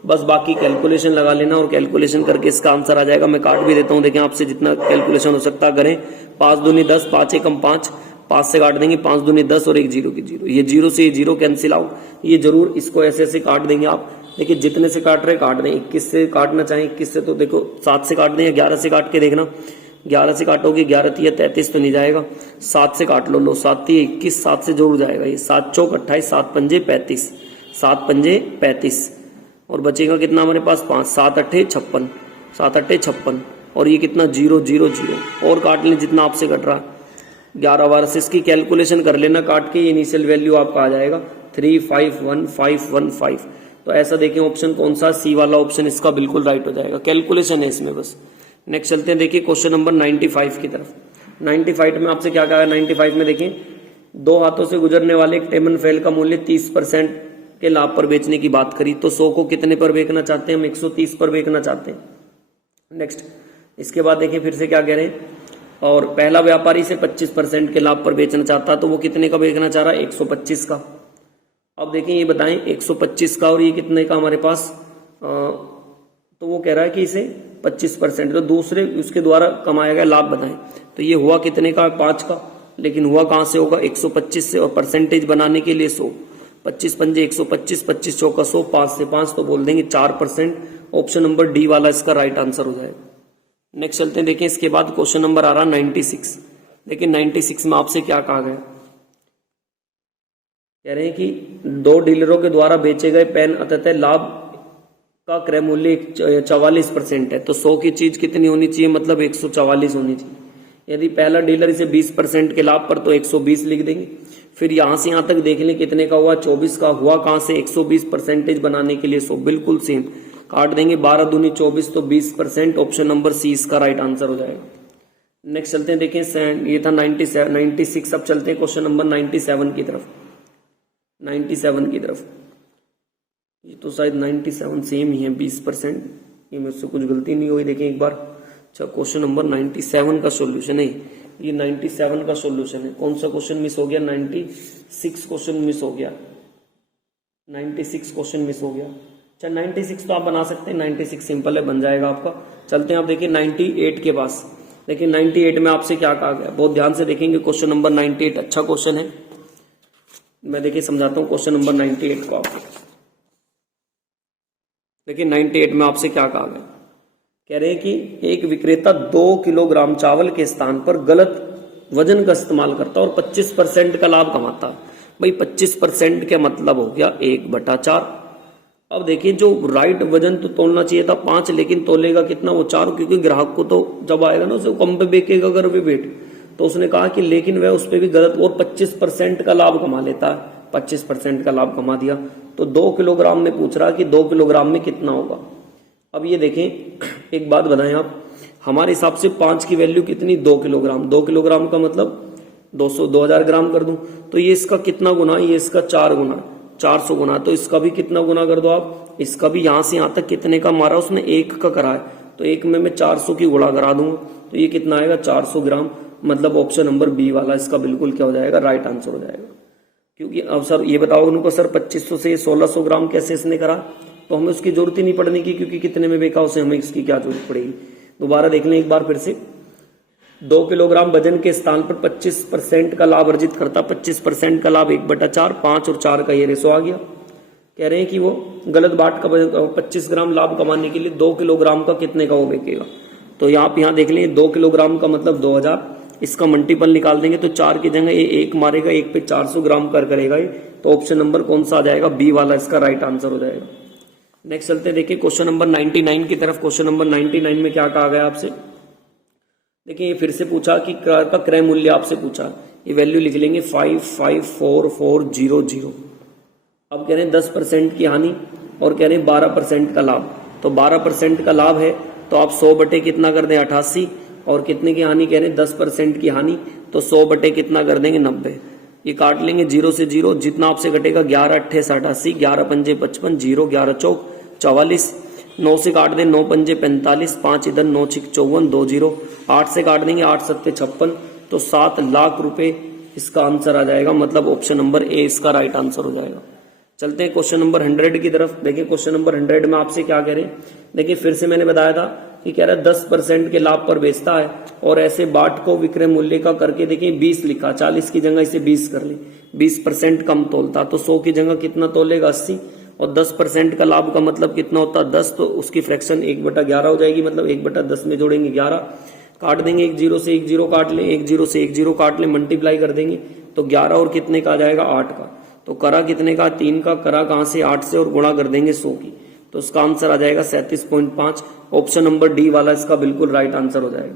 बस बाकी कैलकुलेशन लगा लेना और कैलकुलेशन करके इसका आंसर आ जाएगा। मैं काट भी देता हूं, देखें आपसे जितना कैलकुलेशन हो सकता है करें। 5 दूनी 10, 5 एकम 5, 5 से काट देंगे, 5 दूनी 10 और 1 0 की 0, ये 0 से ये 0 कैंसिल आउट। ये जरूर इसको ऐसे ऐसे काट देंगे आप। देखिए जितने से काट रहे काट दें, 21 से काटना चाहें 21 से, तो देखो 7 से काट दें या 11 से काट के देखना। 11 से काटोगे 11 3 33 तो नहीं जाएगा, 7 से काट लो, 7 3 21, 7 से जरूर जाएगा ये, 7 चौक 28, 7 पंजे 35, 7 पंजे 35, और बचेगा कितना हमारे पास 5, 7 8 56, 7 8 56, और ये कितना 0 0 0, और काट लें जितना आपसे कट रहा है 11 बार से। इसकी कैलकुलेशन कर लेना काट के, ये इनिशियल वैल्यू आपका आ जाएगा 351515। तो ऐसा देखें ऑप्शन कौन सा, सी वाला ऑप्शन इसका बिल्कुल राइट हो जाएगा। कैलकुलेशन है इसमें बस। नेक्स्ट चलते हैं, देखिए क्वेश्चन नंबर 95 की तरफ। 95 में आपसे क्या कहा है, 95 में देखिए 2 हाथों से गुजरने वाले एक टेमन फेल का मूल्य 30% के लाभ पर बेचने की बात करी, तो 100 को कितने पर बेचना चाहते हैं, हम 130 पर बेचना चाहते हैं। नेक्स्ट इसके बाद देखिए फिर से क्या कह रहे हैं, और पहला व्यापारी से 25% के लाभ पर बेचना चाहता है, तो वो कितने का बेचना चाह रहा है, 125 का। अब देखिए ये बताएं 125 का और ये कितने का हमारे पास, तो वो कह रहा है कि इसे 25%, तो दूसरे उसके द्वारा कमाया गया लाभ बताएं। तो ये हुआ कितने का, 5 का, लेकिन हुआ कहां से होगा, 125 से, और परसेंटेज बनाने के लिए 100, 25 पंजे 125, 25 चौका 100, 5 से 5 तो बोल देंगे 4%। ऑप्शन नंबर डी वाला इसका राइट आंसर हो जाएगा। नेक्स्ट चलते हैं, देखिए इसके बाद क्वेश्चन नंबर आ रहा 96। देखिए 96 में आपसे क्या कहा गया, कह रहे हैं कि 2 डीलरों के द्वारा बेचे गए पेन अतः लाभ का क्रय मूल्य 44% है, तो 100 की चीज कितनी होनी चाहिए, मतलब 144 होनी चाहिए। यदि पहला डीलर इसे 20% के लाभ पर, तो 120 लिख देंगे। फिर यहां से यहां तक देख लें कितने का हुआ, 24 का हुआ कहां से, 120 परसेंटेज बनाने के लिए 100, बिल्कुल सेम काट देंगे, 12 दूनी 24, तो 20%। ऑप्शन नंबर सी इसका राइट आंसर हो जाएगा। नेक्स्ट चलते हैं, देखिए ये था 96। अब चलते हैं क्वेश्चन नंबर 97 की तरफ। 97 की तरफ, ये तो शायद 97 सेम ही है, 20%, ये मुझसे कुछ गलती नहीं हुई, देखें एक बार। अच्छा क्वेश्चन नंबर 97 का सोल्यूशन है ये, 97 का सोल्यूशन है। कौन सा क्वेश्चन मिस हो गया, 96 क्वेश्चन मिस हो गया, 96 क्वेश्चन मिस हो गया। अच्छा 96 तो आप बना सकते हैं, 96 सिंपल है, बन जाएगा आपका। चलते हैं आप देखिए 98 के पास। देखिए 98 में आपसे क्या कहा गया, बहुत ध्यान से देखेंगे क्वेश्चन नंबर 98, अच्छा क्वेश्चन है। मैं देखिए समझाता हूं क्वेश्चन नंबर 98 को आपको। देखिए 98 में आपसे क्या कहा गया, कह रहे हैं कि एक विक्रेता 2 किलोग्राम चावल के स्थान पर गलत वजन का इस्तेमाल करता और 25% का लाभ कमाता। भाई 25% का मतलब हो गया 1/4। अब देखिए जो राइट वजन तो तोलना चाहिए था 5, लेकिन तोलेगा कितना, वो 4, क्योंकि ग्राहक को तो जब आएगा ना उसे कम पे बेचेगा अगर वे वेट, तो उसने कहा कि लेकिन वह उस पर भी गलत, और 25% का लाभ कमा लेता है, 25% का लाभ कमा दिया। तो 2 किलोग्राम में पूछ रहा कि 2 किलोग्राम में कितना होगा। अब ये देखें एक बात बताएं आप, हमारे हिसाब से 5 की वैल्यू कितनी, 2 किलोग्राम। 2 किलोग्राम का मतलब 2000 ग्राम कर दूं, तो ये इसका कितना गुना, ये इसका 4 गुना, 400 गुना, तो इसका भी कितना गुना कर दो आप, इसका भी यहां से यहां तक कितने का मारा उसने, 1 का करा है, तो 1 में मैं 400 की गुणा करा दूंगा, तो ये कितना आएगा 400 ग्राम। मतलब ऑप्शन नंबर बी वाला इसका बिल्कुल क्या हो जाएगा, राइट आंसर हो जाएगा। क्योंकि अब सर ये बताओ उनको सर 2500 से 1600 ग्राम कैसे इसने करा, तो हमें उसकी जरूरत ही नहीं पड़ने की, क्योंकि कितने में बेचा उसे हमें इसकी क्या जरूरत पड़ेगी। दोबारा देख लें एक बार फिर से, 2 किलोग्राम वजन के स्थान पर 25% का लाभ अर्जित करता, 25% का लाभ 1/4, 5 और 4 का ये रेशो आ गया। कह रहे हैं कि वो गलत बाट का 25 ग्राम लाभ कमाने के लिए 2 किलोग्राम का कितने का वो बेचेगा। तो यहाँ देख लें 2 किलोग्राम का मतलब 2000, इसका मल्टीपल निकाल देंगे तो 4 की जगह ये 1 मारेगा, 1 पे 400 ग्राम करेगा ये। तो ऑप्शन नंबर कौन सा आ जाएगा, बी वाला इसका राइट आंसर हो जाएगा। नेक्स्ट चलते हैं, देखिए क्वेश्चन नंबर 99 की तरफ। क्वेश्चन नंबर 99 में क्या कहा गया आपसे, देखिए ये फिर से पूछा कि कार का क्रय मूल्य आपसे पूछा, ये वैल्यू लिख लेंगे 554400। अब कह रहे हैं 10% की हानि और कह रहे हैं 12% का लाभ। तो 12% का लाभ है तो आप 100 बटे कितना कर दें 88, और कितने की हानि कह रहे हैं 10% की हानि, तो 100 बटे कितना कर देंगे 90। ये काट लेंगे 0 से 0, जितना आपसे कटेगा 11 8 88, 11 पंजे 55, 0 11 चौक 44, 9 से काट दें 9 पंजे 45, 5 इधर 9 6 54, 2 0, 8 से काट देंगे 8 7 56, तो 7 लाख रुपए इसका आंसर आ जाएगा। मतलब ऑप्शन नंबर ए इसका राइट आंसर हो जाएगा। चलते हैं क्वेश्चन नंबर 100 की तरफ। देखिए क्वेश्चन नंबर 100 में आपसे क्या कह रहे हैं, देखिए फिर से मैंने बताया था कि कह रहा है 10% के लाभ पर बेचता है, और ऐसे बाट को विक्रय मूल्य का करके देखिए 20 लिखा, 40 की जगह इसे 20 कर ले, 20% कम तोलता, तो 100 की जगह कितना तोलेगा 80, और 10% का लाभ का मतलब कितना होता 10, तो उसकी फ्रैक्शन 1/11 हो जाएगी, मतलब 1/10 में जोड़ेंगे 11, काट देंगे 1 0 से 1 0 काट ले, 1 0 से 1 0 काट ले, मल्टीप्लाई कर देंगे तो 11 और कितने का आ जाएगा 8 का, तो करा कितने का 3 का, करा कहां से 8 से, और गुणा कर देंगे 100 की, तो इसका आंसर आ जाएगा 37.5। ऑप्शन नंबर डी वाला इसका बिल्कुल राइट आंसर हो जाएगा।